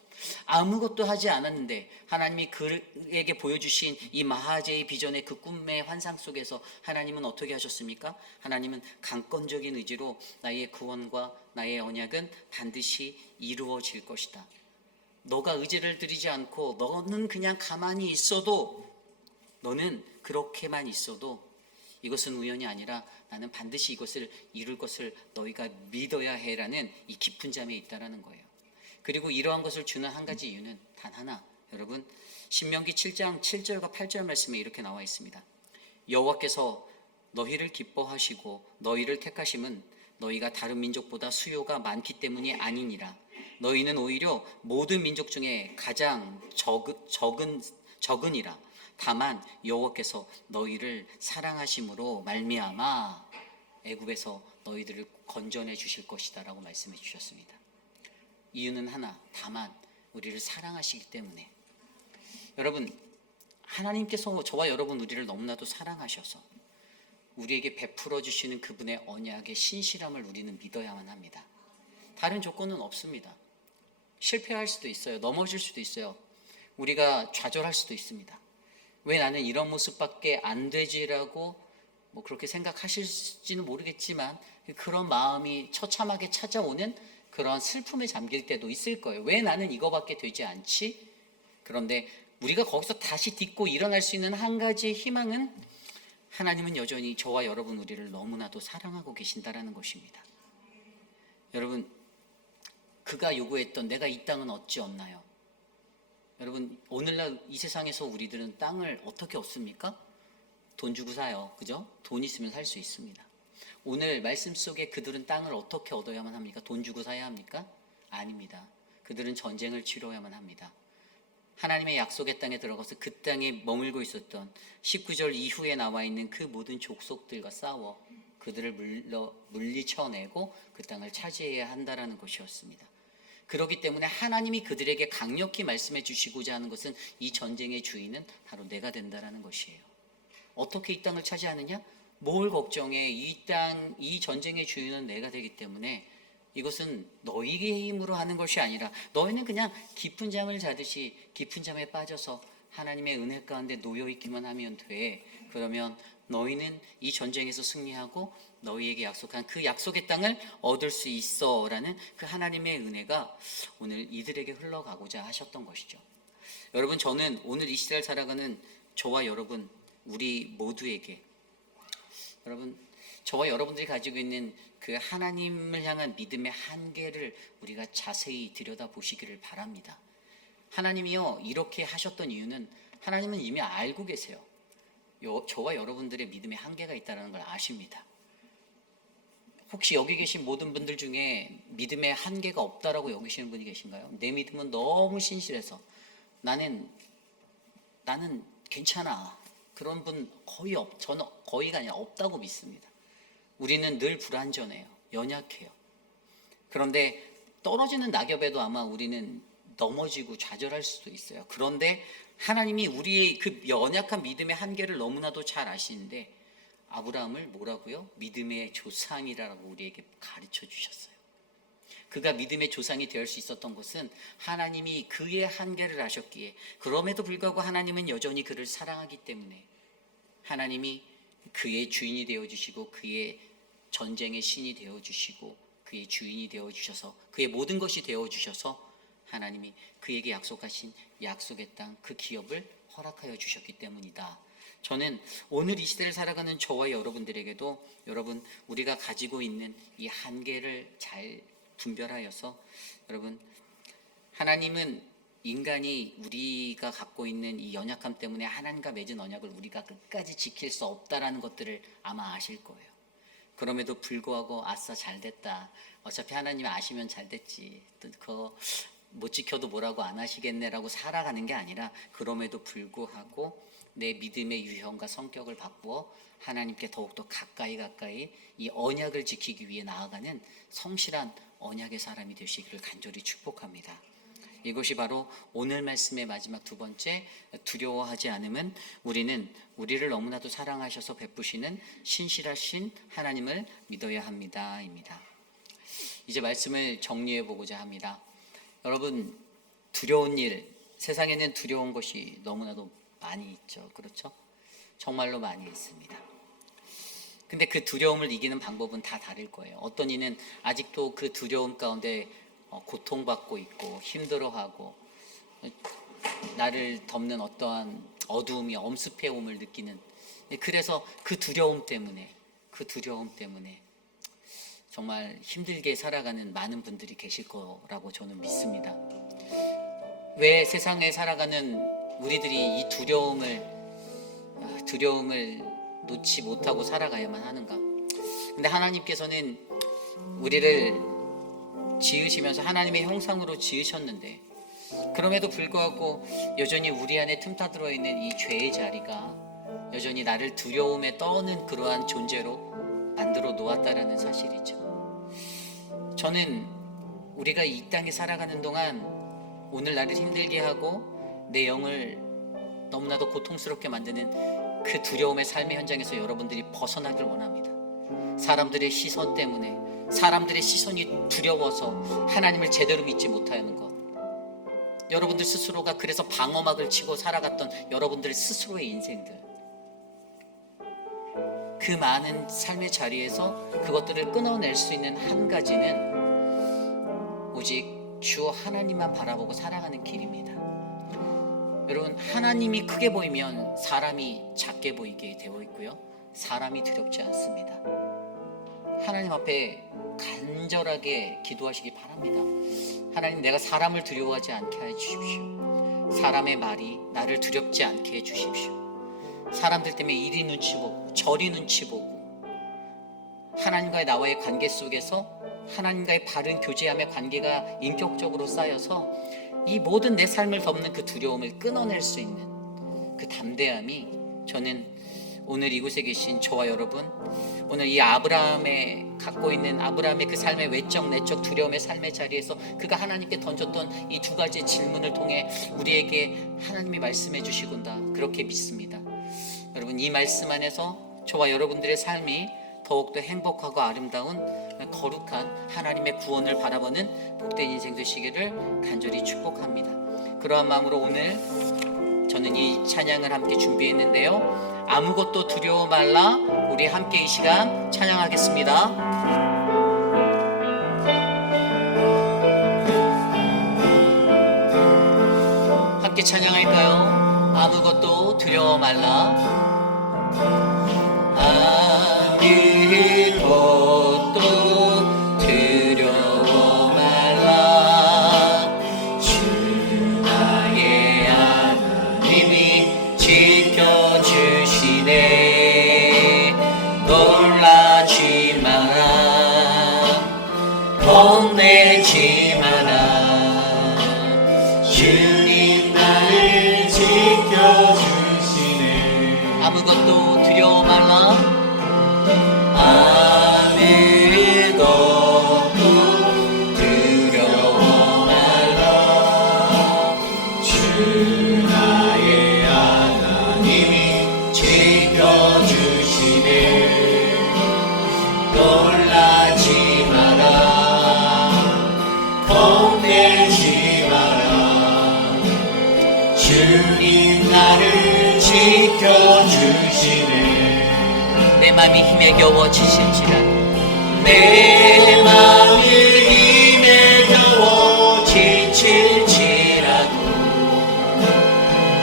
아무것도 하지 않았는데 하나님이 그에게 보여주신 이 마하제의 비전의 그 꿈의 환상 속에서 하나님은 어떻게 하셨습니까? 하나님은 강권적인 의지로 나의 구원과 나의 언약은 반드시 이루어질 것이다. 너가 의지를 들이지 않고 너는 그냥 가만히 있어도, 너는 그렇게만 있어도 이것은 우연이 아니라 나는 반드시 이것을 이룰 것을 너희가 믿어야 해라는 이 깊은 잠에 있다라는 거예요. 그리고 이러한 것을 주는 한 가지 이유는 단 하나, 여러분, 신명기 7장 7절과 8절 말씀에 이렇게 나와 있습니다. 여호와께서 너희를 기뻐하시고 너희를 택하심은 너희가 다른 민족보다 수요가 많기 때문이 아니니라. 너희는 오히려 모든 민족 중에 가장 적은이라. 다만 여호와께서 너희를 사랑하심으로 말미암아 애굽에서 너희들을 건져내 주실 것이다라고 말씀해 주셨습니다. 이유는 하나, 다만 우리를 사랑하시기 때문에. 여러분, 하나님께서 저와 여러분 우리를 너무나도 사랑하셔서 우리에게 베풀어 주시는 그분의 언약의 신실함을 우리는 믿어야만 합니다. 다른 조건은 없습니다. 실패할 수도 있어요. 넘어질 수도 있어요. 우리가 좌절할 수도 있습니다. 왜 나는 이런 모습밖에 안 되지라고 그렇게 생각하실지는 모르겠지만 그런 마음이 처참하게 찾아오는 그런 슬픔에 잠길 때도 있을 거예요. 왜 나는 이거밖에 되지 않지? 그런데 우리가 거기서 다시 딛고 일어날 수 있는 한 가지 희망은 하나님은 여전히 저와 여러분 우리를 너무나도 사랑하고 계신다라는 것입니다. 여러분, 그가 요구했던 내가 이 땅은 어찌 얻나요? 여러분, 오늘날 이 세상에서 우리들은 땅을 어떻게 얻습니까? 돈 주고 사요. 그죠? 돈 있으면 살 수 있습니다. 오늘 말씀 속에 그들은 땅을 어떻게 얻어야만 합니까? 돈 주고 사야 합니까? 아닙니다. 그들은 전쟁을 치러야만 합니다. 하나님의 약속의 땅에 들어가서 그 땅에 머물고 있었던 19절 이후에 나와 있는 그 모든 족속들과 싸워 그들을 물리쳐내고 그 땅을 차지해야 한다라는 것이었습니다. 그렇기 때문에 하나님이 그들에게 강력히 말씀해 주시고자 하는 것은 이 전쟁의 주인은 바로 내가 된다라는 것이에요. 어떻게 이 땅을 차지하느냐? 뭘 걱정해? 이 전쟁의 주인은 내가 되기 때문에 이것은 너희의 힘으로 하는 것이 아니라 너희는 그냥 깊은 잠을 자듯이 깊은 잠에 빠져서 하나님의 은혜 가운데 놓여있기만 하면 돼. 그러면 너희는 이 전쟁에서 승리하고 너희에게 약속한 그 약속의 땅을 얻을 수 있어 라는 그 하나님의 은혜가 오늘 이들에게 흘러가고자 하셨던 것이죠. 여러분, 저는 오늘 이 시대를 살아가는 저와 여러분, 우리 모두에게, 여러분, 저와 여러분들이 가지고 있는 그 하나님을 향한 믿음의 한계를 우리가 자세히 들여다보시기를 바랍니다. 하나님이요, 이렇게 하셨던 이유는 하나님은 이미 알고 계세요. 저와 여러분들의 믿음에 한계가 있다는 걸 아십니다. 혹시 여기 계신 모든 분들 중에 믿음에 한계가 없다라고 여기시는 분이 계신가요? 내 믿음은 너무 신실해서 나는 괜찮아. 그런 분 저는 거의가 아니라 없다고 믿습니다. 우리는 늘 불완전해요. 연약해요. 그런데 떨어지는 낙엽에도 아마 우리는 넘어지고 좌절할 수도 있어요. 그런데 하나님이 우리의 그 연약한 믿음의 한계를 너무나도 잘 아시는데 아브라함을 뭐라고요? 믿음의 조상이라고 우리에게 가르쳐 주셨어요. 그가 믿음의 조상이 될 수 있었던 것은 하나님이 그의 한계를 아셨기에, 그럼에도 불구하고 하나님은 여전히 그를 사랑하기 때문에 하나님이 그의 주인이 되어주시고 그의 전쟁의 신이 되어주시고 그의 주인이 되어주셔서 그의 모든 것이 되어주셔서 하나님이 그에게 약속하신 약속의 땅, 그 기업을 허락하여 주셨기 때문이다. 저는 오늘 이 시대를 살아가는 저와 여러분들에게도 여러분 우리가 가지고 있는 이 한계를 잘 분별하여서 여러분 하나님은 인간이 우리가 갖고 있는 이 연약함 때문에 하나님과 맺은 언약을 우리가 끝까지 지킬 수 없다라는 것들을 아마 아실 거예요. 그럼에도 불구하고 아싸 잘됐다. 어차피 하나님이 아시면 잘됐지. 그거 못 지켜도 뭐라고 안 하시겠네라고 살아가는 게 아니라 그럼에도 불구하고 내 믿음의 유형과 성격을 바꾸어 하나님께 더욱더 가까이 이 언약을 지키기 위해 나아가는 성실한 언약의 사람이 되시기를 간절히 축복합니다. 이것이 바로 오늘 말씀의 마지막 두 번째, 두려워하지 않음은 우리는 우리를 너무나도 사랑하셔서 베푸시는 신실하신 하나님을 믿어야 합니다 입니다. 이제 말씀을 정리해 보고자 합니다. 여러분, 두려운 일, 세상에는 두려운 것이 너무나도 많이 있죠. 그렇죠? 정말로 많이 있습니다. 근데 그 두려움을 이기는 방법은 다 다를 거예요. 어떤 이는 아직도 그 두려움 가운데 고통받고 있고 힘들어하고 나를 덮는 어떠한 어두움이 엄습해옴을 느끼는, 그래서 그 두려움 때문에 정말 힘들게 살아가는 많은 분들이 계실 거라고 저는 믿습니다. 왜 세상에 살아가는 우리들이 이 두려움을 놓지 못하고 살아가야만 하는가? 근데 하나님께서는 우리를 지으시면서 하나님의 형상으로 지으셨는데 그럼에도 불구하고 여전히 우리 안에 틈타 들어있는 이 죄의 자리가 여전히 나를 두려움에 떠는 그러한 존재로 만들어 놓았다라는 사실이죠. 저는 우리가 이 땅에 살아가는 동안 오늘 나를 힘들게 하고 내 영을 너무나도 고통스럽게 만드는 그 두려움의 삶의 현장에서 여러분들이 벗어나길 원합니다. 사람들의 시선 때문에, 사람들의 시선이 두려워서 하나님을 제대로 믿지 못하는 것, 여러분들 스스로가 그래서 방어막을 치고 살아갔던 여러분들 스스로의 인생들, 그 많은 삶의 자리에서 그것들을 끊어낼 수 있는 한 가지는 오직 주 하나님만 바라보고 살아가는 길입니다. 여러분, 하나님이 크게 보이면 사람이 작게 보이게 되어 있고요, 사람이 두렵지 않습니다. 하나님 앞에 간절하게 기도하시기 바랍니다. 하나님, 내가 사람을 두려워하지 않게 해주십시오. 사람의 말이 나를 두렵지 않게 해주십시오. 사람들 때문에 이리 눈치 보고 저리 눈치 보고 하나님과의 나와의 관계 속에서 하나님과의 바른 교제함의 관계가 인격적으로 쌓여서 이 모든 내 삶을 덮는 그 두려움을 끊어낼 수 있는 그 담대함이, 저는 오늘 이곳에 계신 저와 여러분, 오늘 이 아브라함의 갖고 있는 아브라함의 그 삶의 외적 내적 두려움의 삶의 자리에서 그가 하나님께 던졌던 이 두 가지 질문을 통해 우리에게 하나님이 말씀해 주시곤다, 그렇게 믿습니다. 여러분, 이 말씀 안에서 저와 여러분들의 삶이 더욱더 행복하고 아름다운 거룩한 하나님의 구원을 바라보는 복된 인생 되시기를 간절히 축복합니다. 그러한 마음으로 오늘 저는 이 찬양을 함께 준비했는데요, 아무것도 두려워 말라, 우리 함께 이 시간 찬양하겠습니다. 함께 찬양할까요? 아무것도 두려워 말라. 아무것도 두려워 말라. 주 나의 하나님이 지켜주시네. 놀라지 마라. 주님 나를 지켜주시네. 아무것도 두려워 말라. 아무것도 두려워 말라. 주 나의 하나님이 지켜주시네. 놀라지 마라. 겁내지 마라. 주님 나를 지켜주시네. 내 맘이 힘에 겨워 지칠지라도, 내 맘이 힘에 겨워 지칠지라도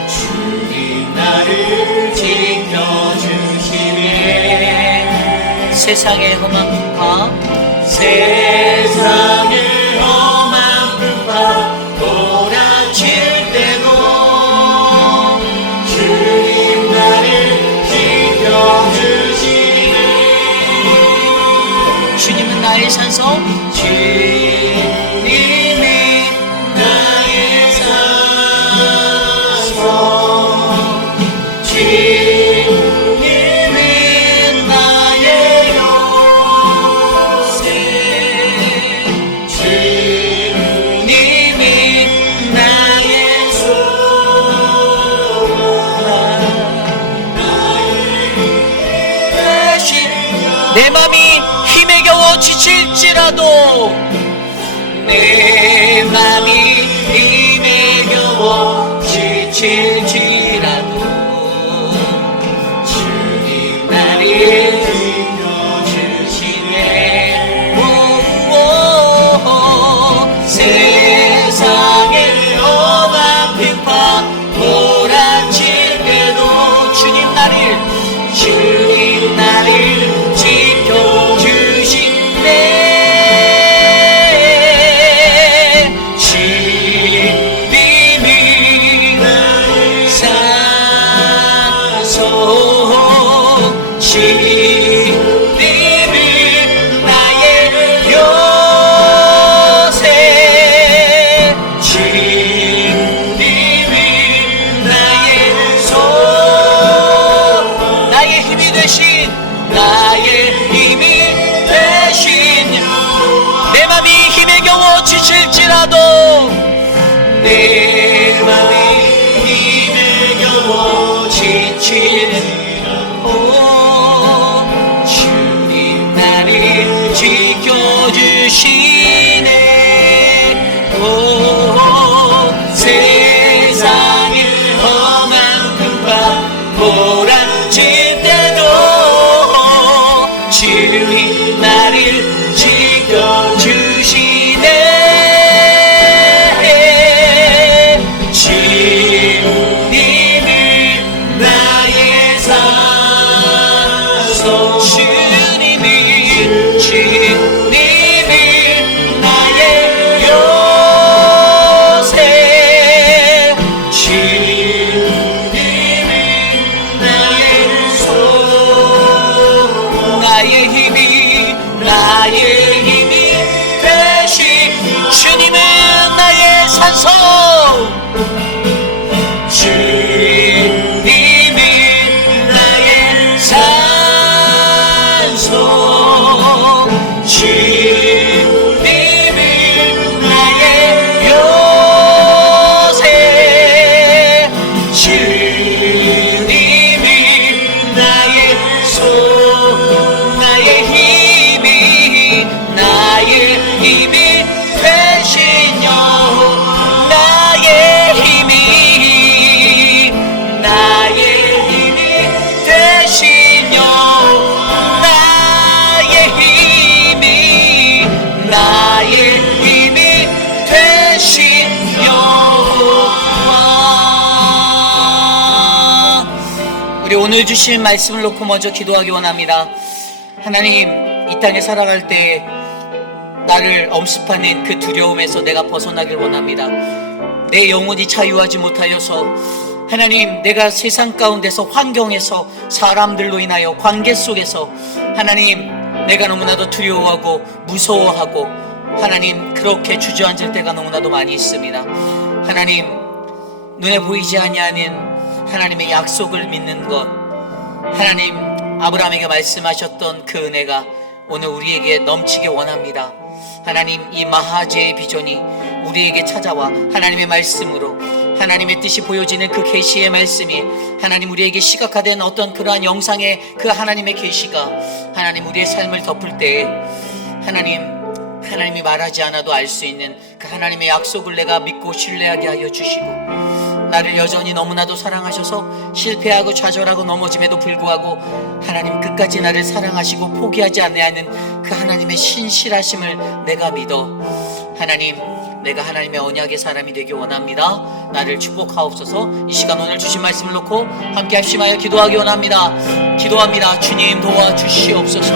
주님 나를 지켜주시네. 세상의 험한 풍파, 세상의 험한 풍파 몰아칠 때도 주님 나를 지켜주시네. 주님은 나의 산소, 주님이 나의 산소, 주님은 나의 요새, 주님이 나의 소망, 나의 대신. 내 맘이 힘에 겨워 지칠지라도, 내 맘이 힘에 겨워 지칠지라도 주님 나를 지켜주시네. 세상의 험한 풍파 몰아칠 때도 주님 나를 지켜주시네. 주님이 나의 산소, 주님이 나의 요새, 주님이 나의 소망, 나의 힘이 되신, 나의 힘이 되신. 내 맘이 힘에 겨워 지칠지라도, 내 맘이 힘에 겨워 지칠지라도 주님 나를 지켜주시네. 세상의 험한 풍파 몰아칠 때도 주님 나를 지켜주시네. 주님이 나의 산소, 주님이 나의 요새, 주님이 나의 소망, 나의 힘이 되신. 주님은 나의 산소, 주님이 나의 산소, 주님이 나의 요새, 주님이 나의 나의 힘이 되신 여, 나의 힘이 되신 여, 나의 힘이 되신 여호와. 우리 오늘 주신 말씀을 놓고 먼저 기도하기 원합니다. 하나님, 이 땅에 살아갈 때 나를 엄습하는 그 두려움에서 내가 벗어나길 원합니다. 내 영혼이 자유하지 못하여서 하나님, 내가 세상 가운데서, 환경에서, 사람들로 인하여, 관계 속에서 하나님, 내가 너무나도 두려워하고 무서워하고 하나님 그렇게 주저앉을 때가 너무나도 많이 있습니다. 하나님 눈에 보이지 아니하는 하나님의 약속을 믿는 것, 하나님 아브라함에게 말씀하셨던 그 은혜가 오늘 우리에게 넘치게 원합니다. 하나님 이 마하제의 비전이 우리에게 찾아와 하나님의 말씀으로 하나님의 뜻이 보여지는 그 계시의 말씀이 하나님 우리에게 시각화된 어떤 그러한 영상의 그 하나님의 계시가 하나님 우리의 삶을 덮을 때에 하나님이 말하지 않아도 알 수 있는 그 하나님의 약속을 내가 믿고 신뢰하게 하여 주시고, 나를 여전히 너무나도 사랑하셔서 실패하고 좌절하고 넘어짐에도 불구하고 하나님 끝까지 나를 사랑하시고 포기하지 않는 그 하나님의 신실하심을 내가 믿어 하나님 내가 하나님의 언약의 사람이 되기 원합니다. 나를 축복하옵소서. 이 시간 오늘 주신 말씀을 놓고 함께 합심하여 기도하기 원합니다. 기도합니다. 주님 도와주시옵소서.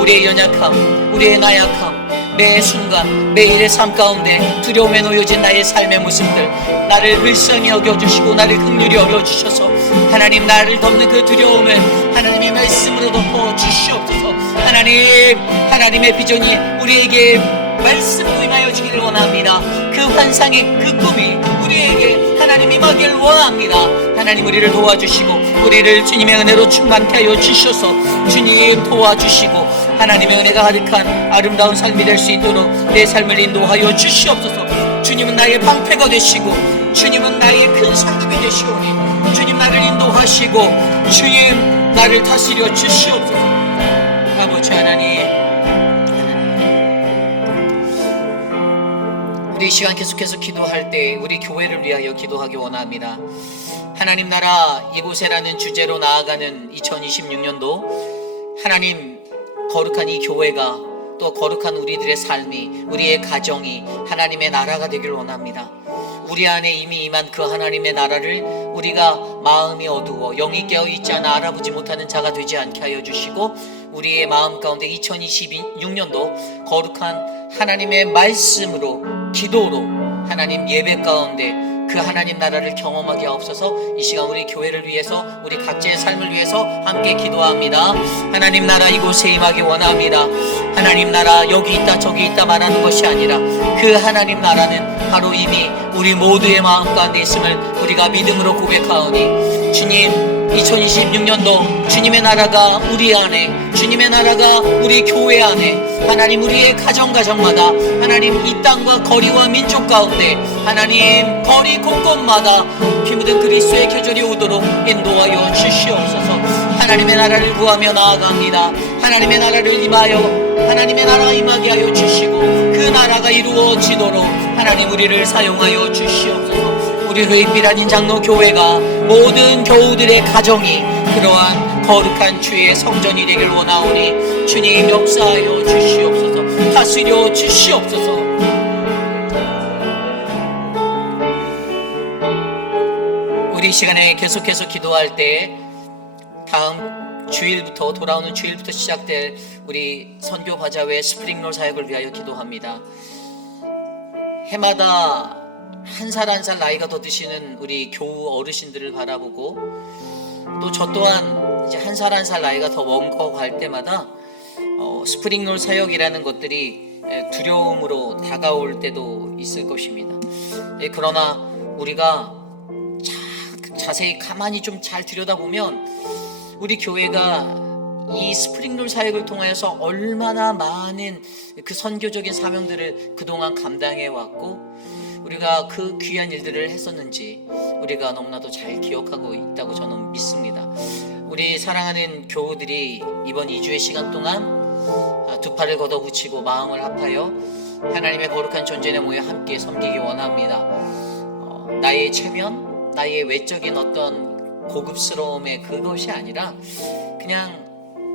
우리의 연약함, 우리의 나약함, 매 순간 매일의 삶 가운데 두려움에 놓여진 나의 삶의 모습들, 나를 불쌍히 여겨주시고 나를 긍휼히 여겨주셔서 하나님 나를 덮는 그 두려움을 하나님의 말씀으로 덮어주시옵소서. 하나님의 비전이 우리에게 말씀으로 임하여 주기를 원합니다. 그 환상의 그 꿈이 우리에게 하나님 임하기를 원합니다. 하나님 우리를 도와주시고 우리를 주님의 은혜로 충만케 하여 주셔서 주님 도와주시고 하나님의 은혜가 가득한 아름다운 삶이 될 수 있도록 내 삶을 인도하여 주시옵소서. 주님은 나의 방패가 되시고 주님은 나의 큰 상급이 되시오니 주님 나를 인도하시고 주님 나를 다스려 주시옵소서. 아버지 하나님, 우리 이 시간 계속해서 기도할 때 우리 교회를 위하여 기도하기 원합니다. 하나님 나라 이곳에라는 주제로 나아가는 2026년도 하나님 거룩한 이 교회가 또 거룩한 우리들의 삶이, 우리의 가정이 하나님의 나라가 되길 원합니다. 우리 안에 이미 임한 그 하나님의 나라를 우리가 마음이 어두워 영이 깨어있지 않아 알아보지 못하는 자가 되지 않게 하여 주시고, 우리의 마음 가운데 2026년도 거룩한 하나님의 말씀으로 기도로 하나님 예배 가운데 그 하나님 나라를 경험하게 하옵소서. 이 시간 우리 교회를 위해서 우리 각자의 삶을 위해서 함께 기도합니다. 하나님 나라 이곳에 임하기 원합니다. 하나님 나라 여기 있다 저기 있다 말하는 것이 아니라 그 하나님 나라는 바로 이미 우리 모두의 마음 가운데 있음을 우리가 믿음으로 고백하오니 주님 2026년도 주님의 나라가 우리 안에, 주님의 나라가 우리 교회 안에, 하나님 우리의 가정마다 하나님 이 땅과 거리와 민족 가운데 하나님 거리 곳곳마다 피 묻은 그리스도의 계절이 오도록 인도하여 주시옵소서. 하나님의 나라를 구하며 나아갑니다. 하나님의 나라를 임하여 하나님의 나라가 임하게 하여 주시고 그 나라가 이루어지도록 하나님 우리를 사용하여 주시옵소서. 우리 회익빛 아닌 장로 교회가 모든 교우들의 가정이 그러한 거룩한 주의 성전이 되길 원하오니 주님 역사하여 주시옵소서. 다스려 주시옵소서. 우리 시간에 계속해서 기도할 때 다음 주일부터 돌아오는 주일부터 시작될 우리 선교 바자회 스프링롤 사역을 위하여 기도합니다. 해마다 한 살 한 살 나이가 더 드시는 우리 교우 어르신들을 바라보고 또 저 또한 이제 한 살 한 살 나이가 더 먹어갈 때마다 스프링롤 사역이라는 것들이 두려움으로 다가올 때도 있을 것입니다. 그러나 우리가 자세히 가만히 좀 잘 들여다보면 우리 교회가 이 스프링롤 사역을 통하여서 얼마나 많은 그 선교적인 사명들을 그동안 감당해 왔고 우리가 그 귀한 일들을 했었는지 우리가 너무나도 잘 기억하고 있다고 저는 믿습니다. 우리 사랑하는 교우들이 이번 2주의 시간 동안 두 팔을 걷어붙이고 마음을 합하여 하나님의 거룩한 존전에 모여 함께 섬기기 원합니다. 나의 체면, 나의 외적인 어떤 고급스러움의 그것이 아니라 그냥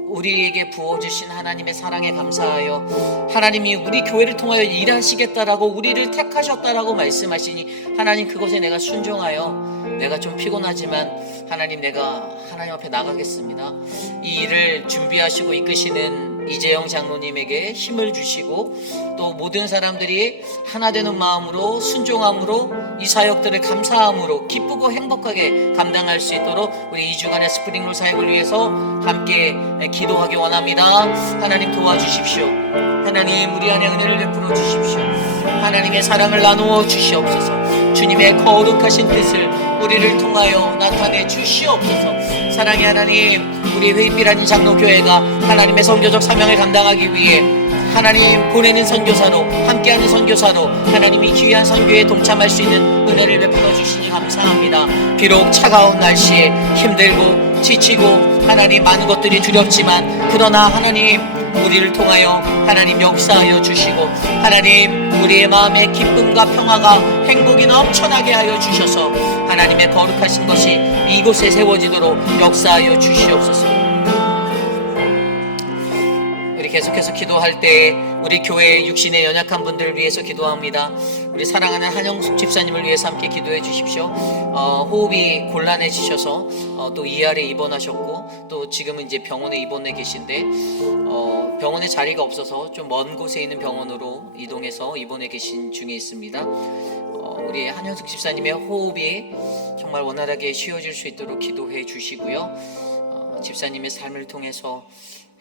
우리에게 부어주신 하나님의 사랑에 감사하여 하나님이 우리 교회를 통하여 일하시겠다라고 우리를 택하셨다라고 말씀하시니 하나님 그것에 내가 순종하여 내가 좀 피곤하지만 하나님 내가 하나님 앞에 나가겠습니다. 이 일을 준비하시고 이끄시는 이재영 장로님에게 힘을 주시고 또 모든 사람들이 하나 되는 마음으로 순종함으로 이 사역들을 감사함으로 기쁘고 행복하게 감당할 수 있도록 우리 2주간의 스프링롤 사역을 위해서 함께 기도하기 원합니다. 하나님 도와주십시오. 하나님 우리 안에 은혜를 베풀어 주십시오. 하나님의 사랑을 나누어 주시옵소서. 주님의 거룩하신 뜻을 우리를 통하여 나타내 주시옵소서. 사랑의 하나님, 우리 회의빛 아닌 장로교회가 하나님의 선교적 사명을 감당하기 위해 하나님 보내는 선교사로, 함께하는 선교사로 하나님이 귀한 선교에 동참할 수 있는 은혜를 베풀어 주시니 감사합니다. 비록 차가운 날씨에 힘들고 지치고 하나님 많은 것들이 두렵지만 그러나 하나님 우리를 통하여 하나님 역사하여 주시고 하나님 우리의 마음에 기쁨과 평화가 행복이 넘쳐나게 하여 주셔서 하나님의 거룩하신 것이 이곳에 세워지도록 역사하여 주시옵소서. 우리 계속해서 기도할 때 우리 교회 육신의 연약한 분들을 위해서 기도합니다. 우리 사랑하는 한영숙 집사님을 위해서 함께 기도해 주십시오. 호흡이 곤란해지셔서 또 ER에 입원하셨고 또 지금은 이제 병원에 입원해 계신데 병원에 자리가 없어서 좀 먼 곳에 있는 병원으로 이동해서 입원해 계신 중에 있습니다. 우리 한영숙 집사님의 호흡이 정말 원활하게 쉬어질 수 있도록 기도해 주시고요. 집사님의 삶을 통해서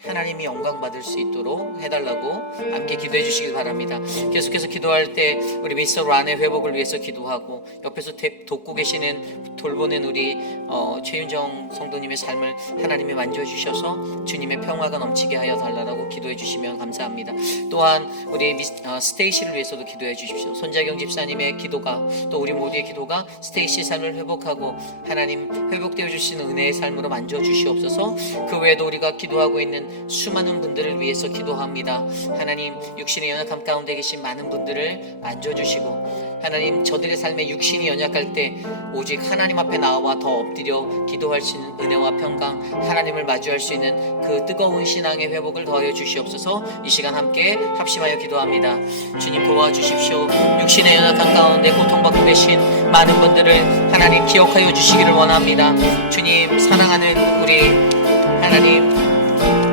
하나님이 영광 받을 수 있도록 해달라고 함께 기도해 주시길 바랍니다. 계속해서 기도할 때 우리 미스터 란의 회복을 위해서 기도하고 옆에서 돕고 계시는 돌보는 우리 최윤정 성도님의 삶을 하나님이 만져주셔서 주님의 평화가 넘치게 하여 달라고 기도해 주시면 감사합니다. 또한 우리 스테이시를 위해서도 기도해 주십시오. 손자경 집사님의 기도가 또 우리 모두의 기도가 스테이시 삶을 회복하고 하나님 회복되어 주시는 은혜의 삶으로 만져주시옵소서. 그 외에도 우리가 기도하고 있는 수많은 분들을 위해서 기도합니다. 하나님 육신의 연약함 가운데 계신 많은 분들을 만져주시고 하나님 저들의 삶에 육신이 연약할 때 오직 하나님 앞에 나와 더 엎드려 기도할 수 있는 은혜와 평강 하나님을 마주할 수 있는 그 뜨거운 신앙의 회복을 더하여 주시옵소서. 이 시간 함께 합심하여 기도합니다. 주님 도와주십시오. 육신의 연약함 가운데 고통받고 계신 많은 분들을 하나님 기억하여 주시기를 원합니다. 주님 사랑하는 우리 하나님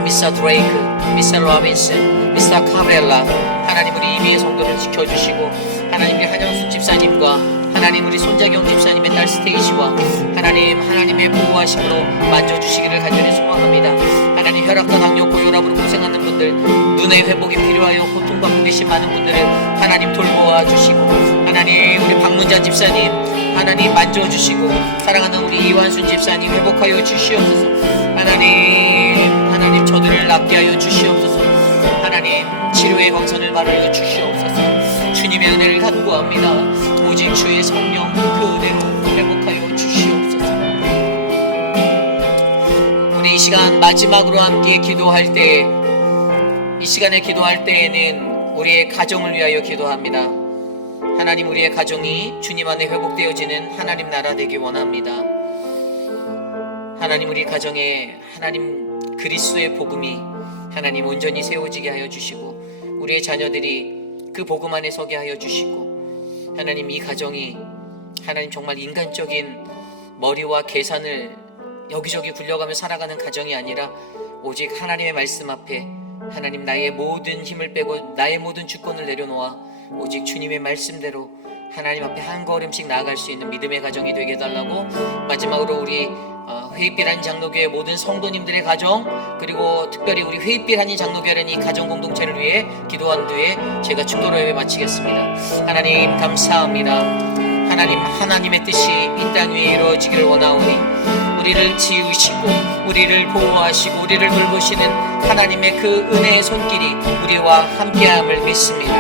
미스터 드레이크, 미스터 로빈슨, 미스터 카브렐라 하나님 우리 이미의 성도를 지켜주시고 하나님 우리 한영숙 집사님과 하나님 우리 손자경 집사님의 딸 스테이시와 하나님의 보호하심으로 만져주시기를 간절히 소망합니다. 하나님 혈압과 당뇨 고혈압으로 고생하는 분들 눈의 회복이 필요하여 고통받고 계신 많은 분들을 하나님 돌보아 주시고 하나님 우리 박문자 집사님 하나님 만져주시고 사랑하는 우리 이완순 집사님 회복하여 주시옵소서. 하나님 저들을 낫게 하여 주시옵소서. 하나님 치료의 광선을 발하여 주시옵소서. 주님의 은혜를 간구합니다. 오직 주의 성령 그 은혜로 회복하여 주시옵소서. 우리 이 시간 마지막으로 함께 기도할 때 이 시간에 기도할 때에는 우리의 가정을 위하여 기도합니다. 하나님 우리의 가정이 주님 안에 회복되어지는 하나님 나라 되기 원합니다. 하나님 우리 가정에 하나님 그리스도의 복음이 하나님 온전히 세워지게 하여 주시고 우리의 자녀들이 그 복음 안에 서게 하여 주시고 하나님 이 가정이 하나님 정말 인간적인 머리와 계산을 여기저기 굴려가며 살아가는 가정이 아니라 오직 하나님의 말씀 앞에 하나님 나의 모든 힘을 빼고 나의 모든 주권을 내려놓아 오직 주님의 말씀대로 하나님 앞에 한 걸음씩 나아갈 수 있는 믿음의 가정이 되게 해달라고 마지막으로 우리 회의빛 한인 장로교회 모든 성도님들의 가정 그리고 특별히 우리 회의빛 한인 장로교회는 이 가정 공동체를 위해 기도한 뒤에 제가 축도로 예배 마치겠습니다. 하나님 감사합니다. 하나님의 뜻이 이 땅 위에 이루어지기를 원하오니 우리를 지으시고 우리를 보호하시고 우리를 돌보시는 하나님의 그 은혜의 손길이 우리와 함께함을 믿습니다.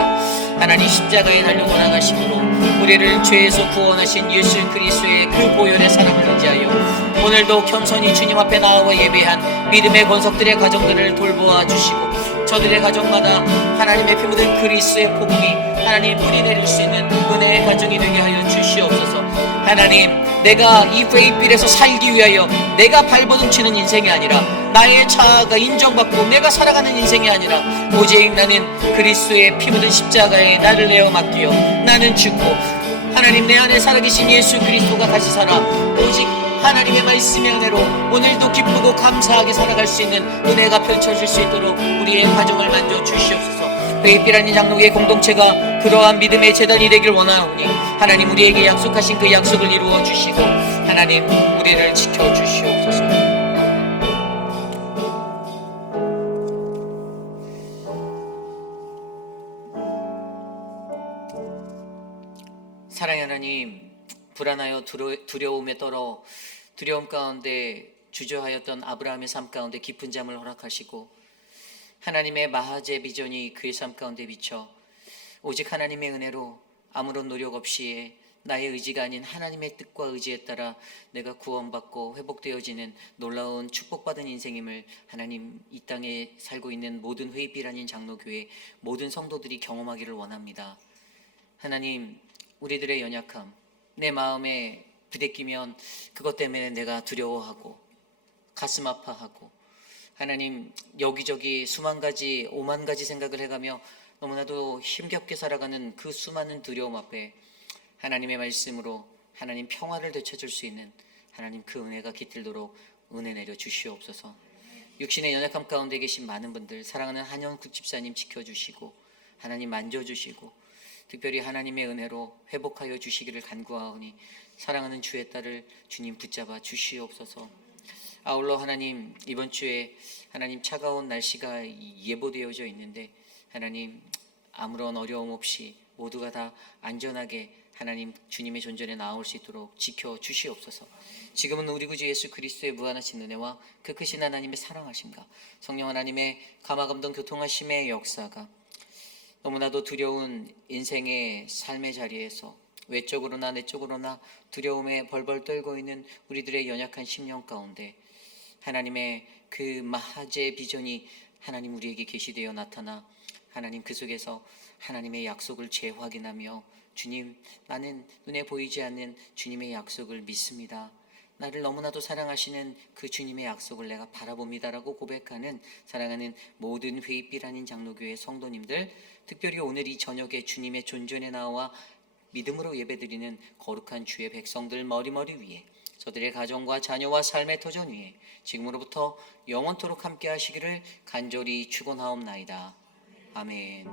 하나님 십자가에 달려 돌아가심으로 우리를 죄에서 구원하신 예수 그리스도의 그 보혈의 사랑을 의지하여 오늘도 겸손히 주님 앞에 나와 예배한 믿음의 권속들의 가정들을 돌보아 주시고 저들의 가정마다 하나님의 피 묻은 그리스도의 복음이 하나님 뿌리 내릴 수 있는 은혜의 가정이 되게 하여 주시옵소서. 하나님 내가 이 회의빛에서 살기 위하여 내가 발버둥치는 인생이 아니라 나의 자아가 인정받고 내가 살아가는 인생이 아니라 오직 나는 그리스도의 피 묻은 십자가에 나를 내어 맡기어 나는 죽고 하나님 내 안에 살아계신 예수 그리스도가 다시 살아 오직 하나님의 말씀의 은혜로 오늘도 기쁘고 감사하게 살아갈 수 있는 은혜가 펼쳐질 수 있도록 우리의 가정을 만져 주시옵소서. 베이피라는 장로의 공동체가 그러한 믿음의 재단이 되길 원하오니 하나님 우리에게 약속하신 그 약속을 이루어 주시고 하나님 우리를 지켜 주시옵소서. 사랑의 하나님, 불안하여 두려움에 떨어 두려움 가운데 주저하였던 아브라함의 삶 가운데 깊은 잠을 허락하시고 하나님의 마하제 비전이 그의 삶 가운데 비쳐 오직 하나님의 은혜로 아무런 노력 없이 나의 의지가 아닌 하나님의 뜻과 의지에 따라 내가 구원받고 회복되어지는 놀라운 축복받은 인생임을 하나님 이 땅에 살고 있는 모든 회입비라는 장로교회 모든 성도들이 경험하기를 원합니다. 하나님, 우리들의 연약함, 내 마음에 부대끼면 그것 때문에 내가 두려워하고 가슴 아파하고 하나님 여기저기 수만 가지 오만 가지 생각을 해가며 너무나도 힘겹게 살아가는 그 수많은 두려움 앞에 하나님의 말씀으로 하나님 평화를 되찾을 수 있는 하나님 그 은혜가 깃들도록 은혜 내려 주시옵소서. 육신의 연약함 가운데 계신 많은 분들 사랑하는 한영국 집사님 지켜주시고 하나님 만져주시고 특별히 하나님의 은혜로 회복하여 주시기를 간구하오니 사랑하는 주의 딸을 주님 붙잡아 주시옵소서. 아울러 하나님 이번 주에 하나님 차가운 날씨가 예보되어져 있는데 하나님 아무런 어려움 없이 모두가 다 안전하게 하나님 주님의 존전에 나올 수 있도록 지켜 주시옵소서. 지금은 우리 구주 예수 그리스도의 무한하신 은혜와 그 크신 하나님의 사랑하심과 성령 하나님의 감화감동 교통하심의 역사가 너무나도 두려운 인생의 삶의 자리에서 외적으로나 내적으로나 두려움에 벌벌 떨고 있는 우리들의 연약한 심령 가운데 하나님의 그 마하제 비전이 하나님 우리에게 계시되어 나타나 하나님 그 속에서 하나님의 약속을 재확인하며 주님, 나는 눈에 보이지 않는 주님의 약속을 믿습니다. 나를 너무나도 사랑하시는 그 주님의 약속을 내가 바라봅니다라고 고백하는 사랑하는 모든 회입비라는 장로교회 성도님들, 특별히 오늘 이 저녁에 주님의 존전에 나와 믿음으로 예배드리는 거룩한 주의 백성들 머리머리 위에 저들의 가정과 자녀와 삶의 터전 위에 지금으로부터 영원토록 함께 하시기를 간절히 축원하옵나이다. 아멘.